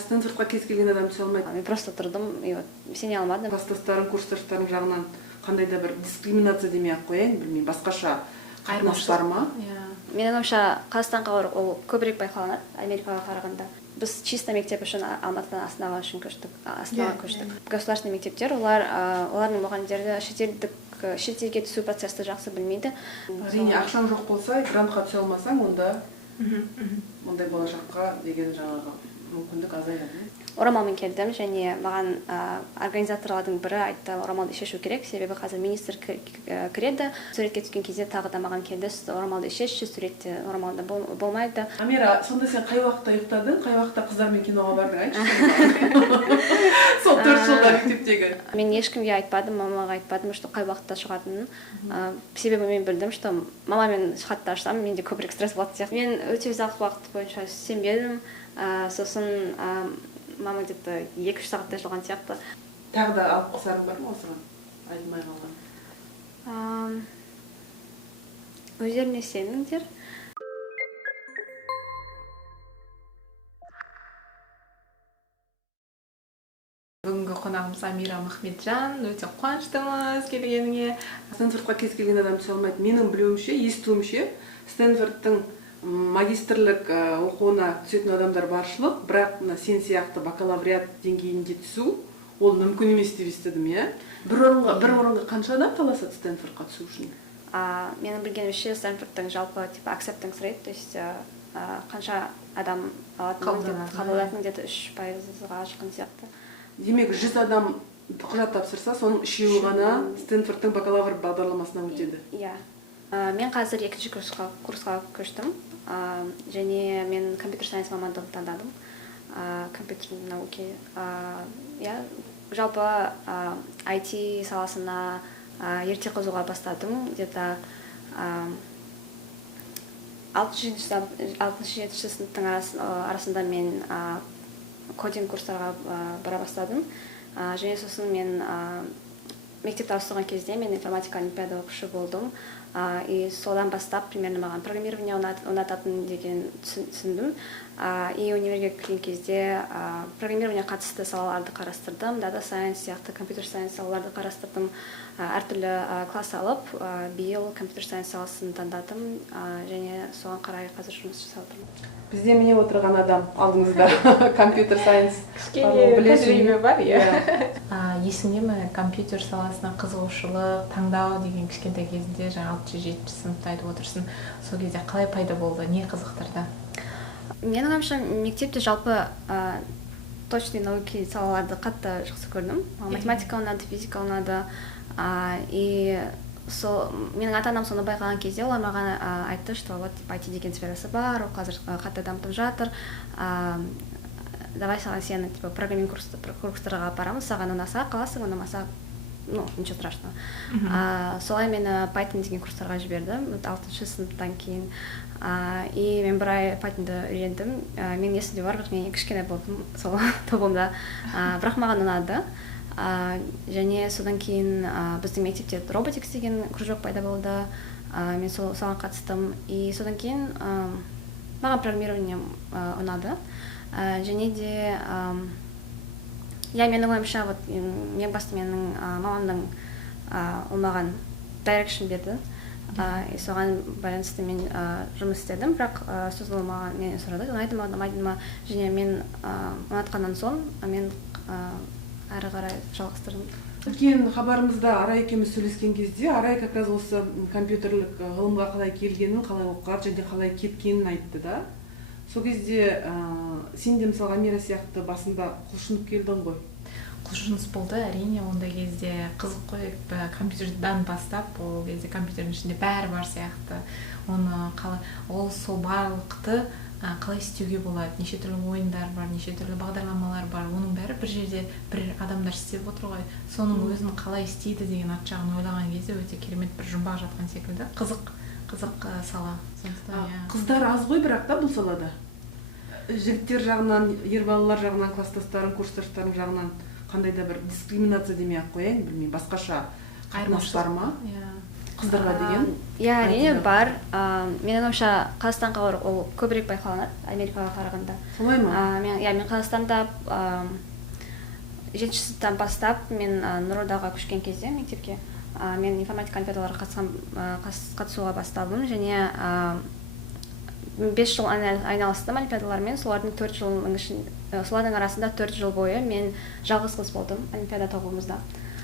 Стэнфордқа кез келген адам түсе алмайды. Мен просто тұрдым и вот сене алмадым. Класстастарың, курстастарың жағынан қандай да бір дискриминация демей-ақ қояйын, білмеймін, басқаша қатынас бар ма? Менің ойымша Қазақстанға ол көбірек байқалынады Америкаға қарағанда. Біз чисто мектеп үшін Алматыдан Астанаға көштік. Государственный мектептер, олардың мұғалімдері шетелге түсу процесті жақсы білмейді. Әрине, ақшаң жоқ болса, грантқа түсе алмасаң, онда ондай болашаққа деген жаңағы мүмкіндік азаяды. Орамалмен келдім және маған организаторлардың бірі айтты, орамалды шешу керек, себебі қазір министр кіреді. Суретке түскен кезде тағы да маған келді, орамалды шешші, суретте орамалда болмайды. Амира, сонда сен қай уақытта ұйықтадың, қай уақытта қыздармен киноға бардың, айтшы. Сол 4 жылда мектептегі. Мен ешкімге айтпадым, мамаға айтпадым, что қай уақытта шығатынын. Себебі мен білдім, что мамамен хатты ашсам, менде көбірек стресс болады сияқты. Мен өте ұзақ уақыт бойынша сенбедім. Сосын мама где-то 2-3 сағаттай жылған сияқты. Тағы да алып қосарың бар ма осыған? Айтылмай қалған. Өздеріне сеніңдер. Бүгінгі қонағымыз Амира Махметжан, өте қуаныштымыз келгеніңе. Стэнфордқа кез келген адам түсе алмайды. Менің білуімше, естуімше, Стэнфордтың магистрлік оқуына түсетін адамдар баршылық, бірақ сен сияқты бакалавриат деңгейінде түсу, ол мүмкін емес деп естідім, иә? Бір орынға қанша адам таласады Стэнфордқа түсу үшін? Менің білгенімше Стэнфордтың жалпы acceptance rate, то есть қанша адам қабылдайтын где-то 3%-ға жақын сияқты. Демек, 100 адам құжат тапсырса, соның 3-еуі ғана Стэнфордтың бакалавр бағдарламасына өтеді. Иә. Мен қазір 2-ші курсқа көштім. Және мен компьютер сайенс мамандығын таңдадым. Компьютер науки. Жалпы IT саласына ерте қызуға бастадым. Где-то 6-7 сыныптың арасында мен кодинг курстарға бара бастадым. Және сосын мен мектепті ауыстырған кезде мен информатика олимпиада оқушы болдым. И содан бастап примерно маған программирование ұнататын деген түсіндім. И универге кірген кезде программирование қатысты салаларды қарастырдым. Data science сияқты компьютер сайенс салаларды қарастырдым. Әртүрлі класс алып, биыл компьютер сайенс саласын таңдадым. Және соған қарай қазір жұмыс жасап отырмын. Бізде міне отырған адам алдыңызда компьютер сайенс тәжірибе бар, иә. Есіңде ме, компьютер саласына қызығушылық, таңдау деген кішкентай кезінде, жаңа 6-7 сыныпта айтып отырсың. Сол кезде қалай пайда болды, не қызықтырды? Менің ойымша мектепте жалпы точный науки салаларды қатты жақсы көрдім. Математика ұнады, физика ұнады. И менің ата-анам соны байқаған кезде олар маған айтты, что вот IT деген сферасы бар, ол қазір қатты дамытып жатыр. Давай сені программинг курстарға апарамыз, саған ұнаса қаласың, ұнамаса, ничего страшного. Солай мені Python деген курстарға жіберді 6-шы сыныптан кейін. И мен бір ай Pythonды үйрендім. Мен есімде бар, бірақ мен кішкене болдым сол тобымда. Бірақ маған ұнады. Және содан кейін біздің мектепте роботикс деген кружок пайда болды. Мен соған қатыстым. И содан кейін маған программирование ұнады. Және де менің ойымша ең басты менің мамамның маған direction берді. Соған байланысты мен жұмыс істедім, бірақ сосын маған мен сұрады, ұнайды ма, ұнамайды ма. Және мен ұнатқаннан соң мен әрі қарай жалғастырдым. Өткен хабарымызда Арай екеуміз сөйлескен кезде Арай как раз осы компьютерлік ғылымға қалай келгенін, қалай оқыған және қалай кеткенін айтты да. Сол кезде сен де мысалы Амира сияқты басында құлшынып келдің ғой. Құлшыныс болды, әрине, ондай кезде қызық қой, компьютерден бастап, ол кезде компьютердің ішінде бәрі бар сияқты. Ол сол барлықты қалай істеуге болады, неше түрлі ойындар бар, неше түрлі бағдарламалар бар, оның бәрі бір жерде бір адамдар істеп отыр ғой. Соның өзін қалай істейді деген арт жағын ойлаған кезде өте керемет бір жұмбақ жатқан секілді. Қызық сала. Қыздар аз ғой бірақ та бұл салада. Жігіттер жағынан, ер балалар жағынан, класстастарың, курстастарың жағынан қандай да бір дискриминация демей-ақ қояйын, білмеймін, басқаша қатынас бар ма? қыздарға деген? Иә, әрине бар. Менің ойымша Қазақстанға ол көбірек байқалынады Америкаға қарағанда. Солай ма? Мен Қазақстанда 7 сыныптан бастап мен Нұрордаға көшкен кезде мектепке мен информатика олимпиадаларға қатысуға бастадым және 5 жыл айналыстым олимпиадалармен. Солардың арасында 4 жыл бойы мен жалғыз қыз болдым олимпиада тобымызда.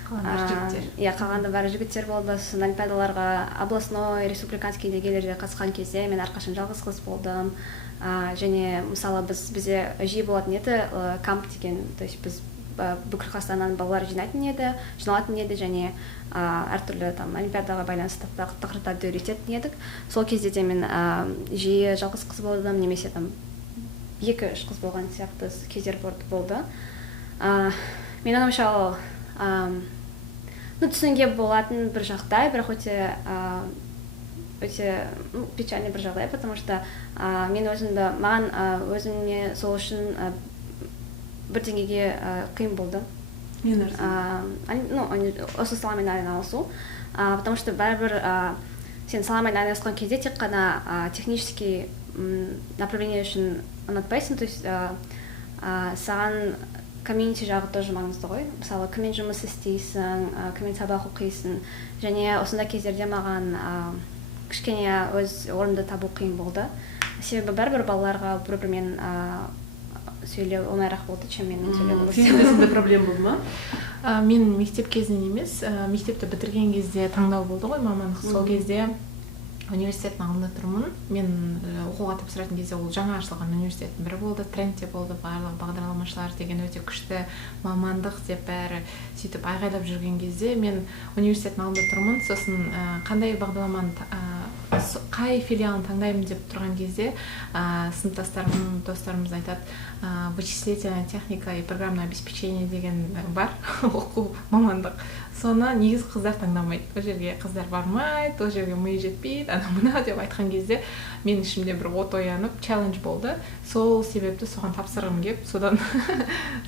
Қалғанда бәрі жігіттер болды. Олимпиадаларға областной, республиканский деңгейлерде қатысқан кезде мен әрқашан жалғыз қыз болдым. Және мысалы бізде жиі болатын еді камп деген, то есть біз бүкіл Қазақстаннан балалар жиналатын еді және әртүрлі олимпиадаға байланысты тақырыптарды үйрететін едік. Сол кезде де мен жиі жалғыз қыз болдым, немесе 2-3 қыз болған сияқты кездер болды. Менің ойымша ол түсінуге болатын бір жағдай, бірақ өте печальный бір жағдай, потому что маған өзіме сол үшін бір деңгейге қиын болды. Осы саламен айналысу, потому что бәрібір сен саламен айналысқан кезде тек қана технический направление үшін ұнатпайсың, то есть саған комьюнити жағы тоже маңызды ғой. Мысалы, кіммен жұмыс істейсің, кіммен сабақ оқисың, және осындай кездерде маған кішкене өз орнымды табу қиын болды. Себебі бәрібір балаларға бір-бірімен сөйлеу оңайырақ болды, чем менің сөйлеуім. Сенде проблема болды ма? Мен мектеп кезінен емес, мектепті бітірген кезде таңдау болды ғой мамандық. Сол кезде университеттің алдында тұрмын. Мен оқуға тапсыратын кезде ол жаңа ашылған университеттің бірі болды, трендте болды, барлық бағдарламашылар деген өте күшті мамандық деп бәрі сөйтіп айғайлап жүрген кезде мен университеттің алдында тұрмын. Сосын қандай бағдарламаны қай филиалын таңдаймын деп тұрған кезде сыныптастарым, достарымыз айтады, вычислительная техника и программное обеспечение деген бар оқу мамандық. Соны негізі қыздар таңдамайды. Ол жерге қыздар бармайды, ол жерге миы жетпейді, ана-мына деп айтқан кезде мен ішімде бір от оянып, челлендж болды. Сол себепті соған тапсырғым келіп, содан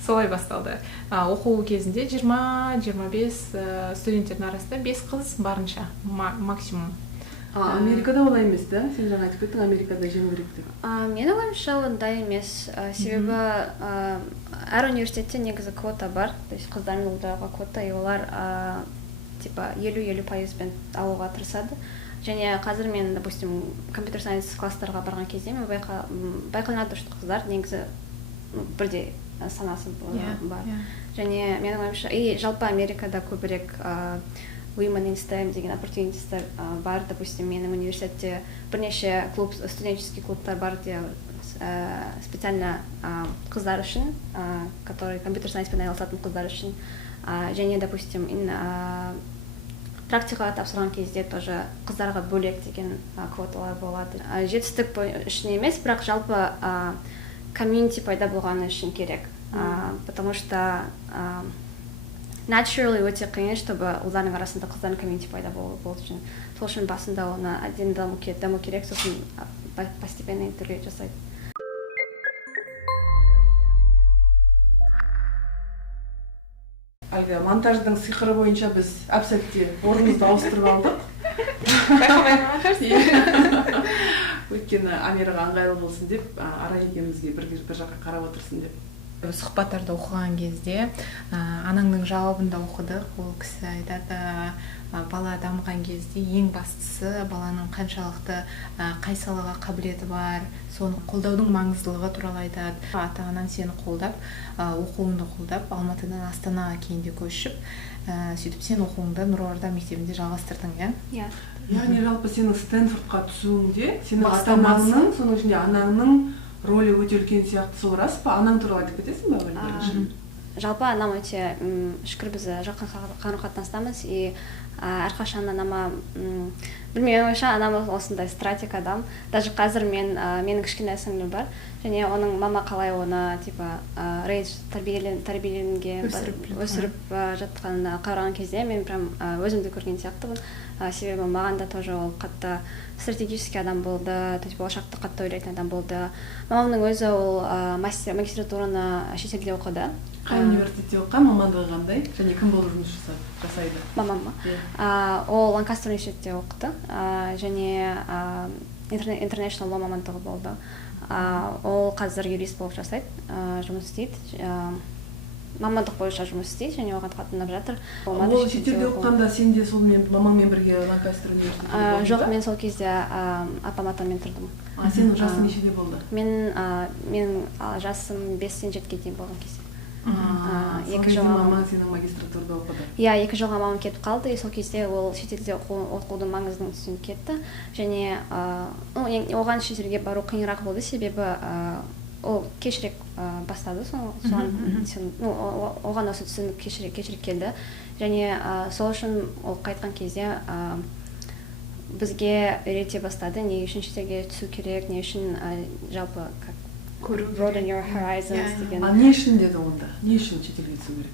солай басталды. Оқу кезінде 20-25 студенттердің арасында 5 қыз барынша максимум. Америкада олай емес, да? Сен жаңа айтып кеттің, Америкада жеңілдірек деп. Менің ойымша ондай емес. Себебі әр университетте негізі квота бар, то есть қыздар мен ұлдарға квота, и олар 50-50% алуға тырысады. Және қазір мен, допустим, компьютер сайенс класстарға барған кезде мен байқалынады, что қыздар негізі бірдей санасы бар. Және менің ойымша, и жалпы Америкада көбірек women in STEM деген opportunities'тер бар. Допустим, менің университетте бірнеше студенческий клубтар бар, где специально қыздар үшін, которые компьютер сайенспен айналысатын қыздар үшін. Және, допустим, практикаға тапсырған кезде тоже қыздарға бөлек деген квоталар болады. Жетістік үшін емес, бірақ жалпы комьюнити пайда болғаны үшін керек. Потому что naturally өте қиын, чтобы ұлдардың арасында қыздардың комьюнити пайда болу үшін. Сол үшін басында оны әден даму керек, сосын постепенно түрге жасайды. Әлгі монтаждың сиқыры бойынша біз әп-сәтте орнымызды ауыстырып алдық. Өйткені Америка ыңғайлы болсын деп, Ара екеумізге бір жаққа қарап отырсын деп. Сұхбаттарды оқыған кезде анаңның жауабында оқыдық. Ол кісі айтады, бала дамыған кезде ең бастысы баланың қаншалықты қай салаға қабілеті бар, соны қолдаудың маңыздылығы туралы айтады. Ата-анаң сені қолдап, оқуыңды қолдап, Алматыдан Астанаға кейінде көшіп, сөйтіп сен оқуыңды Нұрорда мектебінде жалғастырдың, иә? Яғни жалпы сенің Стэнфордқа түсуіңде, сенің ата-анаңның, соның ішінде анаңның рөлі өте үлкен сияқты, сол рас па? Анаң туралы айтып кетесің ба? Жалпы анам өте шүкір біз жақын қарым-қатынастамыз, и әрқашан анама, білмеймін, ойша анам осындай стратег адам. Даже қазір менің кішкене сіңлім бар, және оның мама қалай оны рейдж тәрбиеленген өсіріп жатқанын қараған кезде мен прям өзімді көрген сияқтымын. Себебі маған да тоже ол қатты стратегический адам болды, то есть болашақты қатты ойлайтын адам болды. Мамамның өзі ол магистратураны шетелде оқыды. Қай университетте оқыған, мамандығы қандай, және кім болып жұмыс жасайды? Мамам ма? Ол Ланкастер университетте оқыды, және International Law мамандығы болды. Ол қазір юрист болып жасайды, жұмыс істейді. Мамандық бойынша жұмыс істейді, және оған қатынап жатыр. Ол шетелде оқығанда сен де сол мамаңмен бірге Ланкастер университетінде болдың ба? Жоқ, мен сол кезде апам-атаммен тұрдым. Сенің жасың нешеде болды? Мен жасым 5-тен 7-ге дейін болған кезде. Сол кезде мамаң сенің магистратурада оқыды? Иә, 2 жылға мамам кетіп қалды, сол кезде ол шетелде оқудың маңызын түсініп кетті. Және оған шетелге бару қиынрақ болды, себебі ол кешірек бастады, оған осы түсінік кешірек келді. Және сол үшін ол қайтқан кезде бізге үйрете бастады, не үшін шетелге түсу керек, не үшін жалпы broaden your horizons деген. Не үшін деді онда? Не үшін шетелге түсу керек?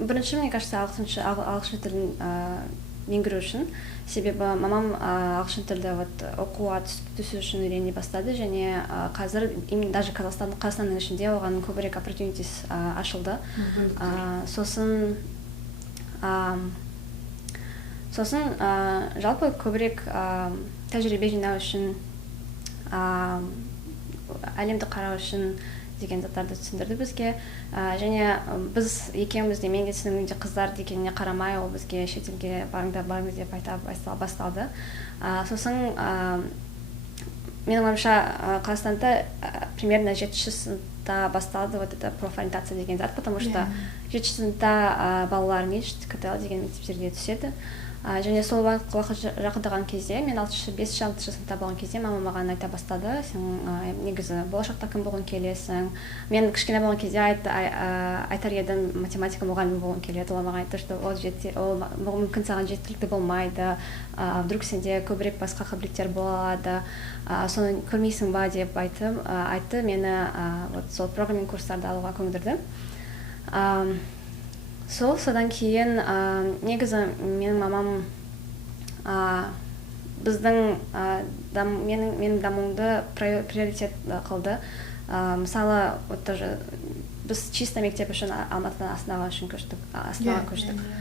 Бірінші, мне кажется, ағылшын тілін меңгеру үшін. Себебі мамам ағылшын тілді оқуға түсу үшін үйрене бастады, және қазір даже Қазақстанның ішінде оған көбірек opportunities ашылды. Сосын жалпы көбірек тәжірибе жинау үшін, әлемді қарау үшін деген заттарды түсіндірді бізге. Және біз екеуміз де, мен де сенің де қыздар дегеніне қарамай, ол бізге шетелге барыңыз деп айта басталды. Сосын менің ойымша Қазақстанда примерно 7-ші сыныпта басталды вот это профориентация деген зат, потому что 7-ші сыныпта балалар КТЛ деген мектептерге түседі. Және сол уақыт жақындаған кезде, мен 5-6 сыныпта болған кезде мама маған айта бастады, сен негізі болашақта кім болғың келесің? Мен кішкене болған кезде айтар едім, математика мұғалімі болғым келеді. Ол маған айтты, что ол мүмкін саған жеткілікті болмайды, вдруг сенде көбірек басқа қабілеттер болады, соны көрмейсің ба деп айтты. Мені сол программинг курстарды алуға көндірді. Содан кейін негізі менің мамам менің дамуымды приоритет қылды. Мысалы, біз чисто мектеп үшін Алматыдан Астанаға көштік.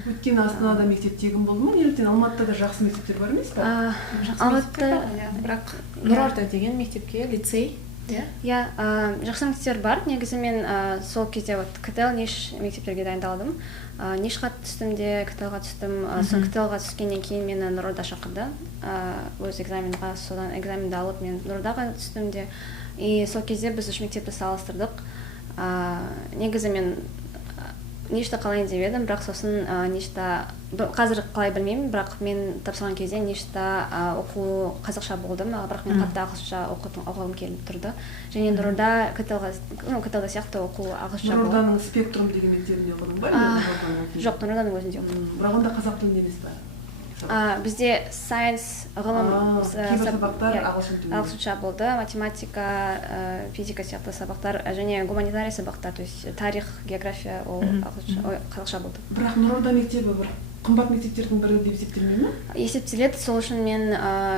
Өткен Астанада мектеп тегін болды ма? Неліктен Алматыда жақсы мектептер бар емес па? Жақсы мектептер бар, бірақ Нұрорда деген мектепке, лицей. Иә, жақсы мектептер бар. Негізі мен сол кезде КТЛ мектептерге дайындалдым. Нишқа түстім де, КТЛға түстім. Соң КТЛға түскеннен кейін мені Нұрорда шақырды. Өз экзаменға, содан экзаменді алып, мен Нұрордаға түстім де. И сол кезде біз үш мектепті салыстырдық. Негізі мен нешті қалайын деп едім, бірақ сосын нешті қазір қалай білмеймін, бірақ мен тапсырған кезде нешті оқу қазақша болдым, бірақ мен қатты ағылшынша оқығым келіп тұрды. Және Нұрорда КТЛ сияқты оқу ағылшынша болды. Нұрорданың спектрум деген мектебінде оқыдың ба? Жоқ, Нұрорданың өзінде оқыдым. Бірақ онда қазақ тілінде емес па? Бізде сайенс, ғылым сабақтар ағылшынша болды, математика, физика сияқты сабақтар, және гуманитарий сабақтар, то есть тарих, география ол қазақша болды. Бірақ Нұрорда мектебі бір қымбат мектептердің бірі деп есептелмей ме? Есептеледі, сол үшін мен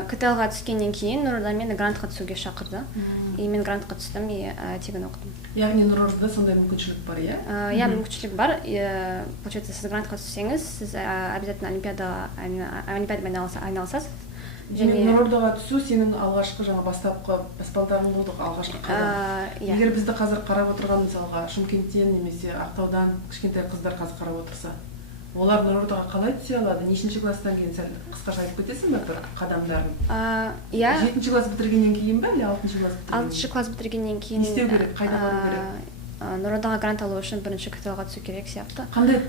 КТЛға түскеннен кейін Нұрорда мені грантқа түсуге шақырды. И мен грантқа түстім, и тегін оқыдым. Яғни Нұрорда сондай мүмкіншілік бар, иә? Иә, мүмкіншілік бар. Получается, сіз грантқа түссеңіз, сіз обязательно олимпиадамен айналысасыз. Нұрордаға түсу сенің алғашқы бастапқы баспалдағың болды, алғашқы қадам. Егер бізді қазір қарап отырған, мысалға, Шымкенттен немесе Ақтаудан кішкентай қыздар қазір қарап отырса, олар Нұрордаға қалай түсе алады? Нешінші класстан кейін сәл қысқаша айтып кетесің бе бір қадамдарын? Иә. 7-ші класс бітіргеннен кейін ба, әлде 6-ші класс бітіргеннен? 6-ші класс бітіргеннен кейін. Не істеу керек? Қайда бару керек? Нұрордаға грант алу үшін бірінші КТЛға түсу керек сияқты. Қандай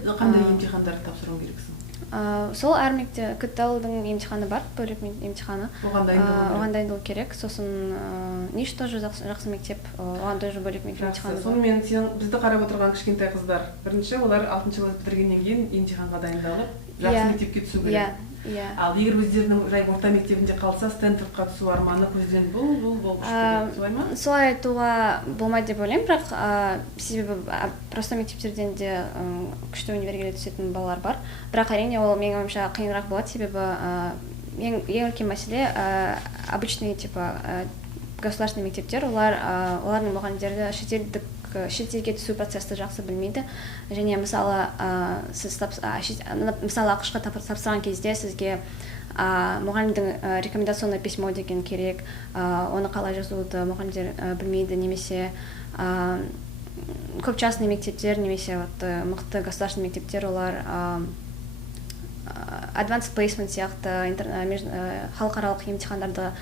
емтихандарды тапсыруың керексің? Сол әр мектеп КТЛ-дың емтиханы бар, бөлек емтиханы. Оған дайындалу керек. Сосын ниш тоже жақсы мектеп, оған тоже бөлек емтиханы бар. Сонымен сен бізді қарап отырған кішкентай қыздар, бірінші олар 6-ші класс бітіргеннен кейін емтиханға дайындалып, жақсы мектепке түсу керек. Ал егер өздерінің жай орта мектебінде қалса, Стэнфордқа түсу арманы көзден бұл солай ма? Солай айтуға болмайды деп ойлаймын, бірақ себебі просто мектептерден де күшті универге түсетін балалар бар. Бірақ әрине ол менің ойымша қиынырақ болады, себебі ең үлкен мәселе обычный типа государственный мектептер, олардың мұғалімдері шетелдік немножко шетелге түсу процесті жақсы білмейді, және мысалы мысалы ақшқа тапсырған кезде сізге мұғалімдің рекомендационное письмо деген керек, оны қалай жазуды мұғалімдер білмейді, немесе көп частный мектептер немесе мықты государственный мектептер олар advanced placement сияқты халықаралық емтихандарды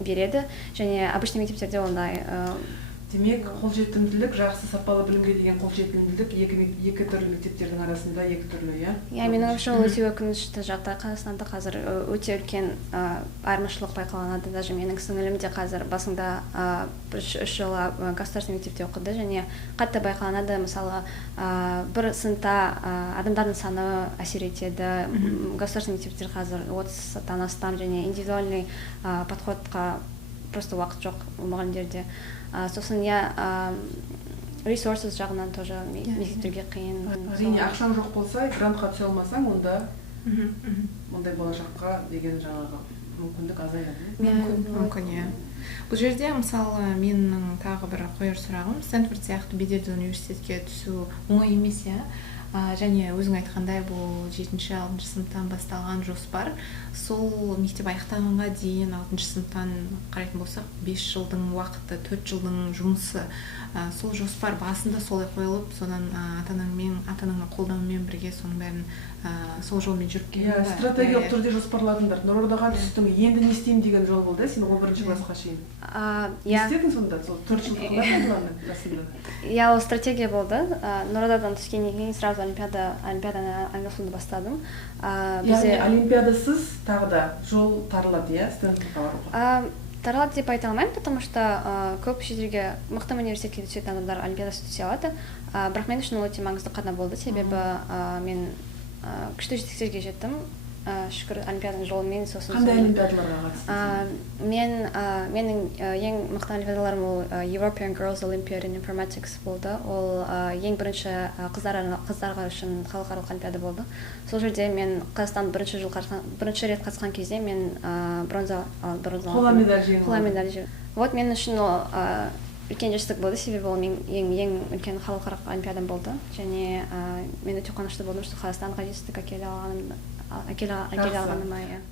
береді, және обычный мектептерде ондай. Демек, қолжетімділік, жақсы сапалы білімге деген қолжетімділік екі түрлі мектептердің арасында екі түрлі, иә? Иә, менің ойымша ол өте өкінішті жағдай. Қазақстанда қазір өте үлкен айырмашылық байқаланады. Даже менің сіңілім де қазір басында 3 жыл государственный мектепте оқыды, және қатты байқаланады. Мысалы, бір сыныпта адамдардың саны әсер етеді. Государственный мектептер қазір 30-тан астам, және индивидуальный подходқа просто уақыт жоқ мұғалімдерде. Сосын resources жағынан тоже мектептерге қиын. Әрине, ақшаң жоқ болса, грантқа түсе алмасаң, онда ондай болашаққа деген жаңағы мүмкіндік азаяды. Мүмкін, иә. Бұл жерде мысалы менің тағы бір қояр сұрағым, Стэнфорд сияқты беделді университетке түсу оңай емес, иә? Және өзің айтқандай бұл 7-6 сыныптан басталған жоспар. Сол мектеп аяқтағанға дейін 6 сыныптан қарайтын болсақ 5 жылдың уақыты, 4 жылдың жұмысы. Сол жоспар басында солай қойылып, содан ата-анаңның қолдауымен бірге соның бәрін сол жолмен жүріп келдің. Стратегиялық түрде жоспарладыңдар. Нұрордаға түстің, енді не істеймін деген жол болды, сен 11-ші классқа шейін. Не істедің сонда? Сол 4 жылдық расында? Иә, ол стратегия болды. Нұрордадан түскеннен кейін сразу олимпиаданы аңғасуды бастадым. Яғни олимпиадасыз тағы да жол тарылады, иә, Стэнфордқа баруға? Таралады деп айта алмаймын, потому что көп шетелге мықты университетке түсетін адамдар олимпиадасы түсе алады. Бірақ мен үшін ол өте маңызды қадам болды, себебі мен күшті жетістіктерге жеттім. Шүкір олимпиаданың жолымен. Қандай олимпиадаларға қатыстың? Менің ең мықты олимпиадаларым ол European Girls Olympiad in Informatics болды. Ол ең бірінші қыздарға үшін халықаралық олимпиада болды. Сол жерде мен Қазақстан бірінші рет қатысқан кезде мен бронза қола медаль жеңдім. Вот мен үшін ол үлкен жетістік болды, себебі ол ең үлкен халықаралық олимпиадам болды. Және мен өте қуанышты болдым, что Қазақстанға жетістік әкеле алғаныма.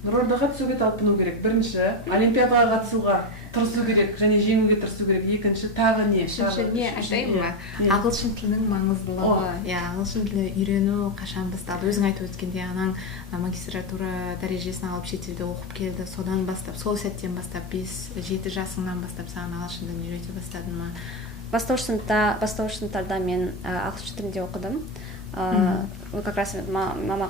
Нұрордаға түсуге талпыну керек. Бірінші, олимпиадаға қатысуға тырысу керек, және жеңуге тырысу керек. Екінші, тағы не? Не айтайын ба? Ағылшын тілінің маңыздылығы. Ағылшын тілі үйрену қашан басталды? Өзің айтып өткенде анаң магистратура дәрежесін алып шетелде оқып келді. Содан бастап, сол сәттен бастап 5-7 жасыңнан бастап саған ағылшын тілін үйрете бастадың ма? Бастауыш сыныптарда мен ағылшын тілінде оқыдым. Как раз мама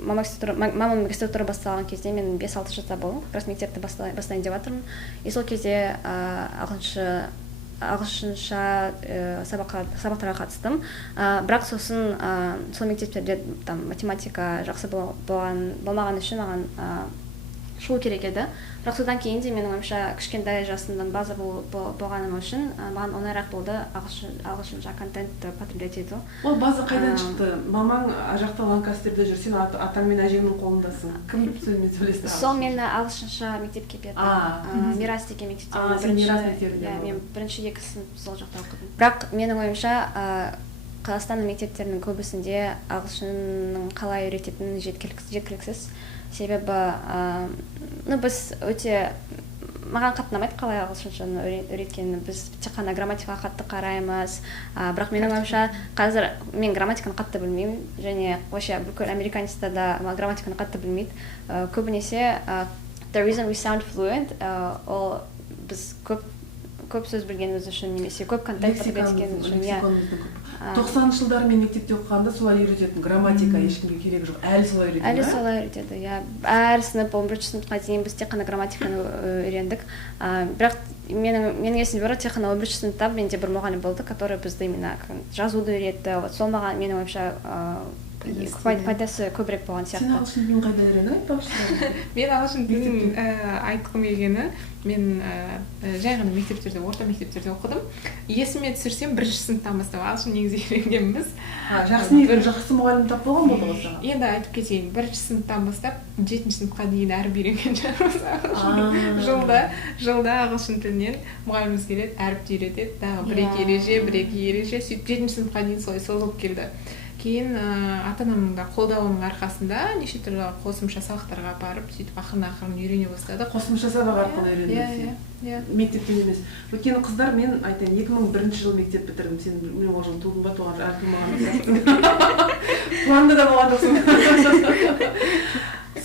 магистратура басталған кезде мен 5-6 жаста болдым. Как раз мектепті бастайын деп жатырмын. И сол кезде ағылшынша сабақтарға қатыстым. Бірақ сосын сол мектептерде математика жақсы болмаған үшін маған шығу керек еді. Бірақ содан кейін де менің ойымша кішкентай жасымнан база болғаным үшін маған оңайырақ болды ағылшынша контентті потреблять ету. Ол база қайдан шықты? Мамаң жақта Ланкастерде жүр, сен атаң мен әжеңнің қолындасың. Кім сөзімен сөйлесті? Сол мені ағылшынша мектепке берді. Мирас деген мектепте. Мен бірінші 2 сынып сол жақта оқыдым. Бірақ менің ойымша Қазақстанның мектептерінің көбісінде ағылшынның қалай үйрететіні жеткіліксіз. Себебі біз өте маған қатты ұнамайды қалай ағылшыншаны үйреткені. Біз тек қана грамматикаға қатты қараймыз. Бірақ менің ойымша қазір мен грамматиканы қатты білмеймін, және вообще бүкіл американецтер да грамматиканы қатты білмейді. Көбінесе the reason we sound fluent ол біз көп сөз білгеніміз үшін, немесе көп контент білгеніміз үшін. 90-шы жылдары мен мектепте оқығанда солай үйрететін, грамматика ешкімге керек жоқ. Әлі солай үйретеді. Әлі солай үйретеді, иә. Әр сынып 11-ші сыныпқа дейін біз тек қана грамматиканы үйрендік. Бірақ менің есімде бар, тек қана 11-ші сыныпта менде бір мұғалім болды, который бізді именно жазуды үйретті. Сол маған менің ойымша пайдасы көбірек болған Сен сияқты. ағылшын тілін қайда үйрендің айтпақшы? Мен ағылшын тілін айтқым келгені, мен жай ғана мектептерде, орта мектептерде оқыдым. Есіме түсірсем, бірінші сыныптан бастап ағылшын негізі үйренгенбіз. Жақсы мұғалім тап болған болды ғой саған? Енді айтып кетейін, бірінші сыныптан бастап 7-ші сыныпқа дейін әріп үйренген шығармыз ағылшын. Жылда ағылшын тілінен мұғаліміміз келеді, әріпті үйретеді, тағы бір-екі ереже, сөйтіп 7-ші сыныпқа дейін солай созылып келді. Кейін ата-анамның да қолдауының арқасында неше түрлі қосымша сабақтарға барып, сөйтіп ақырын үйрене бастады. Қосымша сабақ арқылы үйрендің сен? Мектептен емес. Өйткені қыздар, мен айтайын, 2001 жылы мектеп бітірдім. Сен мен ол жылы тудың ба, туған тумаған. Планда да болған жоқсың.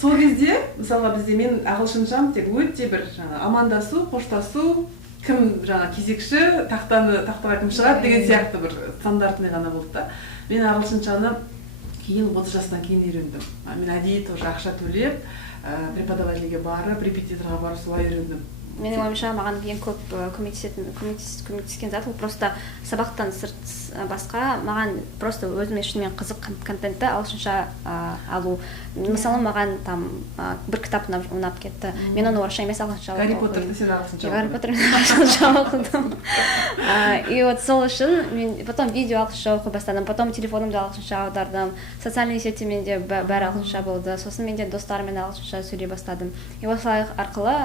Сол кезде, мысалға бізде мен ағылшыншам тек өте бір амандасу, қоштасу, кім кезекші, тақтаға кім шығады деген сияқты бір стандартный ғана болды да. Мен ағылшыншаны кейін 30 жастан кейін үйрендім. Мен әдейі тоже ақша төлеп, преподавательге барып, репетиторға барып солай үйрендім. Менің ойымша маған ең көп көмектескен зат ол просто сабақтан сырт басқа маған просто өзіме шынымен қызық контентті ағылшынша алу. Мысалы маған там бір кітап ұнап кетті. Мен оны орысша емес ағылшынша Гарри Поттерді сен ағылшынша оқыдың? Гарри Поттерді ағылшынша оқыдым. И вот сол үшін мен потом видео ағылшынша оқи бастадым, потом телефонымды ағылшынша аудардым, социальный сетте менде бәрі ағылшынша болды, сосын менде достарыммен ағылшынша сөйлей бастадым. И осылай арқылы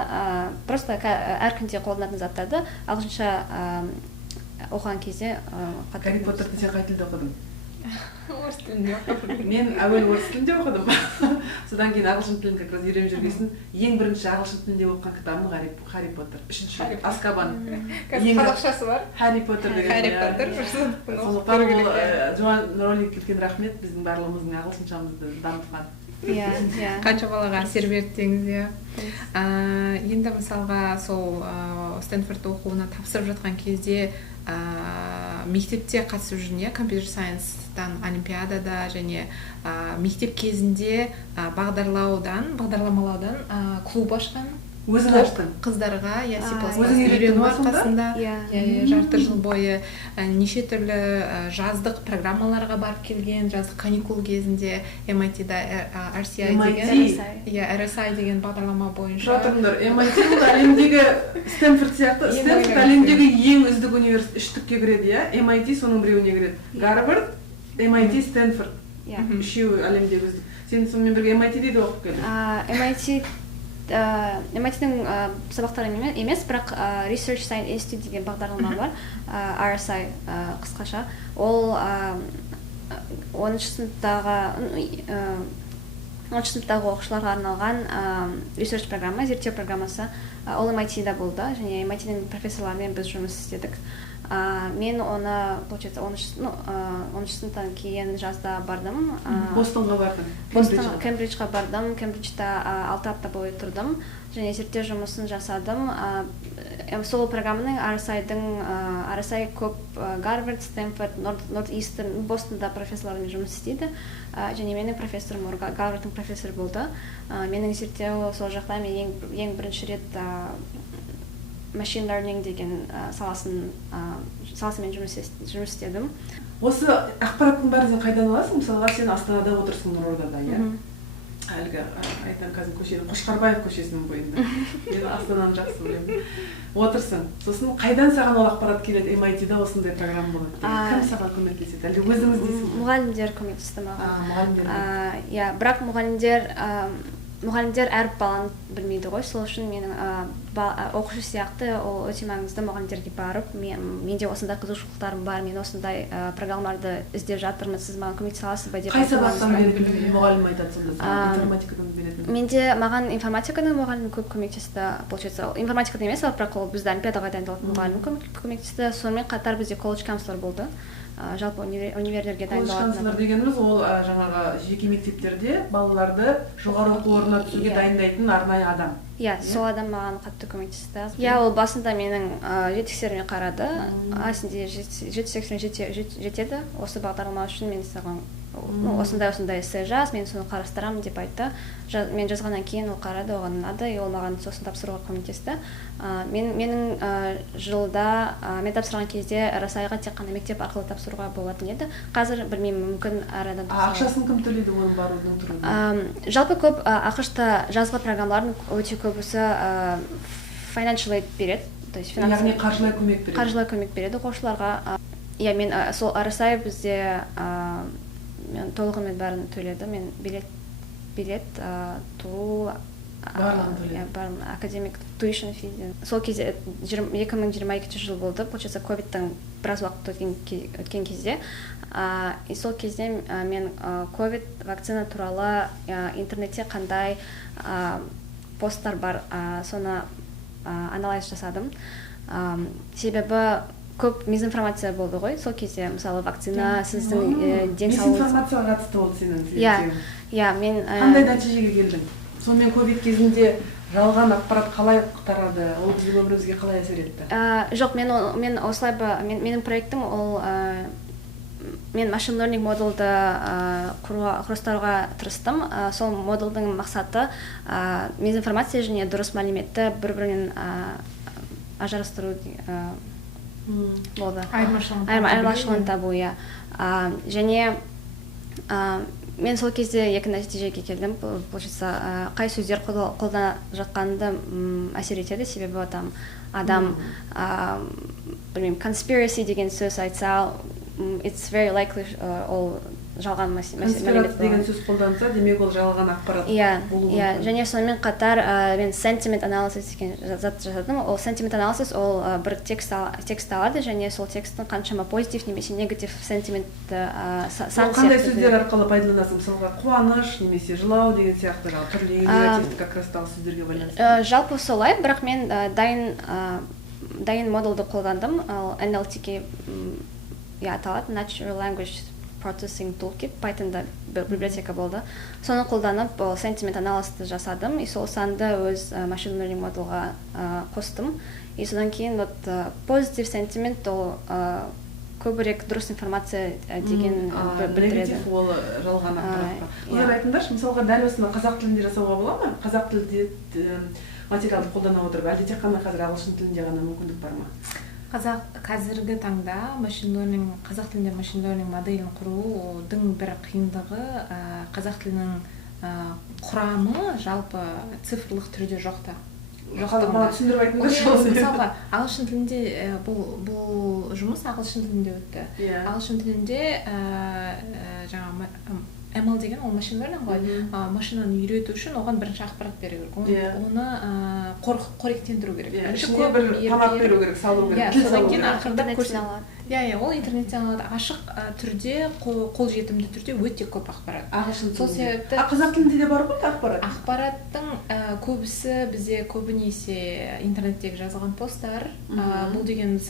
просто әр күнде қолданатын заттарды ағылшынша оқыған кезде Гарри Поттерді сен қай тілде оқыдың? Орыс тілінде оқыдым. Мен әуел орыс тілінде оқыдым. Содан кейін ағылшын тілін как раз үйреніп жүргесін ең бірінші ағылшын тілінде оқыған кітабым Гарри Поттер. Үшінші Азкабан. Қазақшасы бар. Харри Поттер деген. Харри Поттер. Сондықтан ол Жоан роликке үлкен рахмет, біздің барлығымыздың ағылшыншамызды дамытқан. Қанша балаға әсер берді деңіз. Енді мысалға сол Стэнфорд оқуына тапсырып жатқан кезде мектепте қатысып жүрген компьютер сайенстан олимпиадада және мектеп кезінде бағдарламалаудан клуб ашқан. Өзің аштың? Қыздарға үйрену арқасында жарты жыл бойы неше түрлі жаздық программаларға барып келген, жаздық каникул кезінде MIT-да RSI деген бағдарлама бойынша. Жатырыңдар, MIT бұл әлемдегі Стэнфорд сияқты, Стэнфорд әлемдегі ең үздік университет, үштікке кіреді, MIT соның біреуіне кіреді. Гарвард, MIT, Стэнфорд. Үшеуі әлемдегі үздік. Сен сонымен бірге MIT-де де оқып келдің? MIT-ның сабақтары емес, бірақ Research Science Institute деген бағдарлама бар, RSI қысқаша. Ол 10-шы сыныптағы оқушыларға арналған research программа, зерттеу программасы. Ол MIT-да болды, және MIT-ның профессорларымен біз жұмыс істедік. Мен оны, получается, 10-шы сыныптан кейін жазда бардым. Бостонға бардым? Кембриджға бардым. Кембриджда 6 апта бойы тұрдым, және зерттеу жұмысын жасадым. Сол программаның RSI көп Гарвард, Стэнфорд, Норт-Истерн, Бостонда профессорлармен жұмыс істейді. Және менің профессорым Гарвардтың профессоры болды. Менің зерттеу сол жақта мен ең бірінші рет machine learning деген саласымен жұмыс істедім. Осы ақпараттың бәрін сен қайдан аласың? Мысалға сен Астанада отырсың, Нұрордада, әлгі айтам қазір көшенің Қошқарбаев көшесінің бойында. Мен Астананы жақсы білемін. Отырсың. Сосын қайдан саған ол ақпарат келеді? MIT-да осындай программа болады. Кім саған көмектеседі? Әлде өзіңіз дейсің? Мұғалімдер көмектесті маған. Мұғалімдер. Бірақ мұғалімдер әр баланы білмейді ғой, сол үшін менің оқушы сияқты ол өте маңызды мұғалімдерге барып, менде осындай қызығушылықтарым бар, мен осындай программаларды іздеп жатырмын, сіз маған көмектесе аласыз ба деп. Қай сабақтан мұғалім айтады сонда? Информатикадан беретін? Менде маған информатиканың мұғалімі көп көмектесті, получается, информатикадан емес, бірақ ол бізді олимпиадаға дайындалатын мұғалімі көмектесті. Сонымен қатар бізде колледж канцлер болды. Жалпы универдерге дайындалатын. Колледж канцлер дегеніміз ол жаңағы жеке мектептерде балаларды жоғары оқу орнына түсуге дайындайтын арнайы адам. Сол адам маған қатты көмектесті. Ол басында менің жетістіктеріме қарады. Асінде жетістіктеріме жетеді. Осы бағдарлама үшін мен саған осындай эссе жаз, мен соны қарастырамын деп айтты. Мен жазғаннан кейін ол қарады, оған ұнады, и ол маған сосын тапсыруға көмектесті. Менің жылда мен тапсырған кезде RSI-ға тек қана мектеп арқылы тапсыруға болатын еді. Қазір білмеймін, мүмкін әр адам ақшасын кім төлейді оның барудың тұрудың? Жалпы көп ақш-та жазғы программалардың өте көбісі financial aid береді, то есть яғни қаржылай көмек береді. Қаржылай көмек береді оқушыларға. Иә, мен сол RSI бізде мен толығымен бәрін төледі. Мен билет, тұру, барлығын академик tuition fee. Сол кезде 2022 жыл болды, получается, ковидтың біраз уақыт өткен кезде. И сол кезде мен ковид вакцина туралы интернетте қандай посттар бар, соны анализ жасадым. Себебі көп мизинформация болды ғой. Сол кезде, мысалы, вакцина сіздің денсаулығыңыз. Мизинформацияға қатысты болды сенің зерттеуің. Иә, мен қандай нәтижеге келдің? Сонымен ковид кезінде жалған ақпарат қалай тарады? Ол біздің өмірімізге қалай әсер етті? Жоқ, мен осылай менің проектім ол мен machine learning модульді құрастыруға тырыстым. Сол модульдің мақсаты мизинформация және дұрыс мәліметті бір-бірінен ажырастыру болды. Айырмашылығын табу, иә. Және мен сол кезде екі нәтижеге келдім. Получается, қай сөздер қолдана жатқанды әсер етеді, себебі там адам білмеймін, conspiracy деген сөз айтса, it's very likely ол жалған мәлімет. Конспирация деген сөз қолданса, демек ол жалған ақпарат болуы мүмкін. Иә, және сонымен қатар мен sentiment analysis деген зат жасадым. Ол sentiment analysis ол бір текст алады, және сол тексттің қаншама позитив немесе негатив сентиментті сан қандай сөздер арқылы пайдаланасың? Мысалға, қуаныш немесе жылау деген сияқты түрлі негативті как раз сөздерге байланысты. Жалпы солай, бірақ мен дайын модульді қолдандым. NLTK аталады, Natural Language Processing Toolkit, Python'да библиотека болды. Соны қолданып, sentiment анализді жасадым, и сол санды өз machine learning модульға қостым. И содан кейін positive sentiment ол көбірек дұрыс информация деген білдіреді. Негатив ол жалған ақпаратқа. Олар айтыңдаршы, мысалға дәл осыны қазақ тілінде жасауға бола ма? Қазақ тілде материалды қолдана отырып, әлде тек қана қазір ағылшын тілінде ғана мүмкіндік бар ма? Қазіргі таңда қазақ тілінде machine learning моделін құрудың бір қиындығы қазақ тілінің құрамы жалпы цифрлық түрде жоқта. Түсіндіріп айтыңдаршы. Мысалға, ағылшын тілінде бұл жұмыс ағылшын тілінде өтті. Ағылшын тілінде жаңа ML деген ол machine learning ғой. Машинаны үйрету үшін оған бірінші ақпарат беру керек. Оны қоректендіру керек. Ішіне бір тамақ беру керек, салу керек. Содан кейін ақырындап көрсетіледі. Ол интернеттен алады. Ашық түрде, қолжетімді түрде өте көп ақпарат. Ағылшын тілінде. Қазақ тілінде де бар ғой ақпарат? Ақпараттың көбісі бізде көбінесе интернеттегі жазылған посттар. Бұл дегеніміз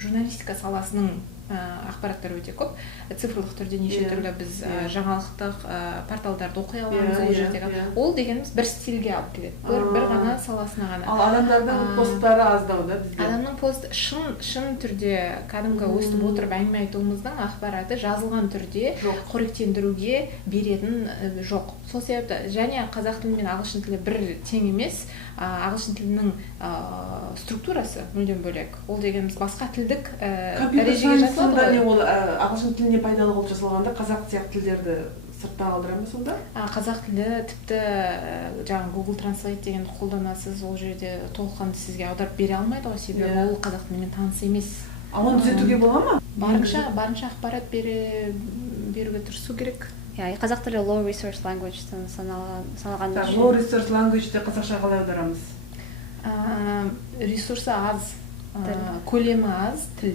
журналистика саласының ақпараттар өте көп. Цифрлық түрде неше түрлі біз жаңалықтық порталдарды оқи аламыз ол жердегі. Ол дегеніміз бір стильге алып келеді. Бір ғана саласына ғана. Ал адамдардың посттары аздау да бізде. Адамның пост шын түрде кәдімгі өстіп отырып әңгіме айтуымыздың ақпараты жазылған түрде қоректендіруге беретін жоқ. Сол себепті және қазақ тілі мен ағылшын тілі бір тең емес. Ағылшын тілінің структурасы мүлдем бөлек. Ол дегеніміз басқа тілдік дәрежеге жасалады. Ол ағылшын тіліне пайдалы қылып жасалғанда қазақ сияқты тілдерді сыртта қалдыра ма сонда? Қазақ тілі тіпті жаңа Google Translate деген қолданасыз, ол жерде толыққанды сізге аударып бере алмайды ғой, себебі ол қазақ тілімен таныс емес. Оны түзетуге бола ма? Барынша ақпарат беруге тырысу керек. Қазақ тілі low resource language саналған. Low resource language-те қазақша қалай аударамыз? Ресурсы аз, көлемі аз тіл.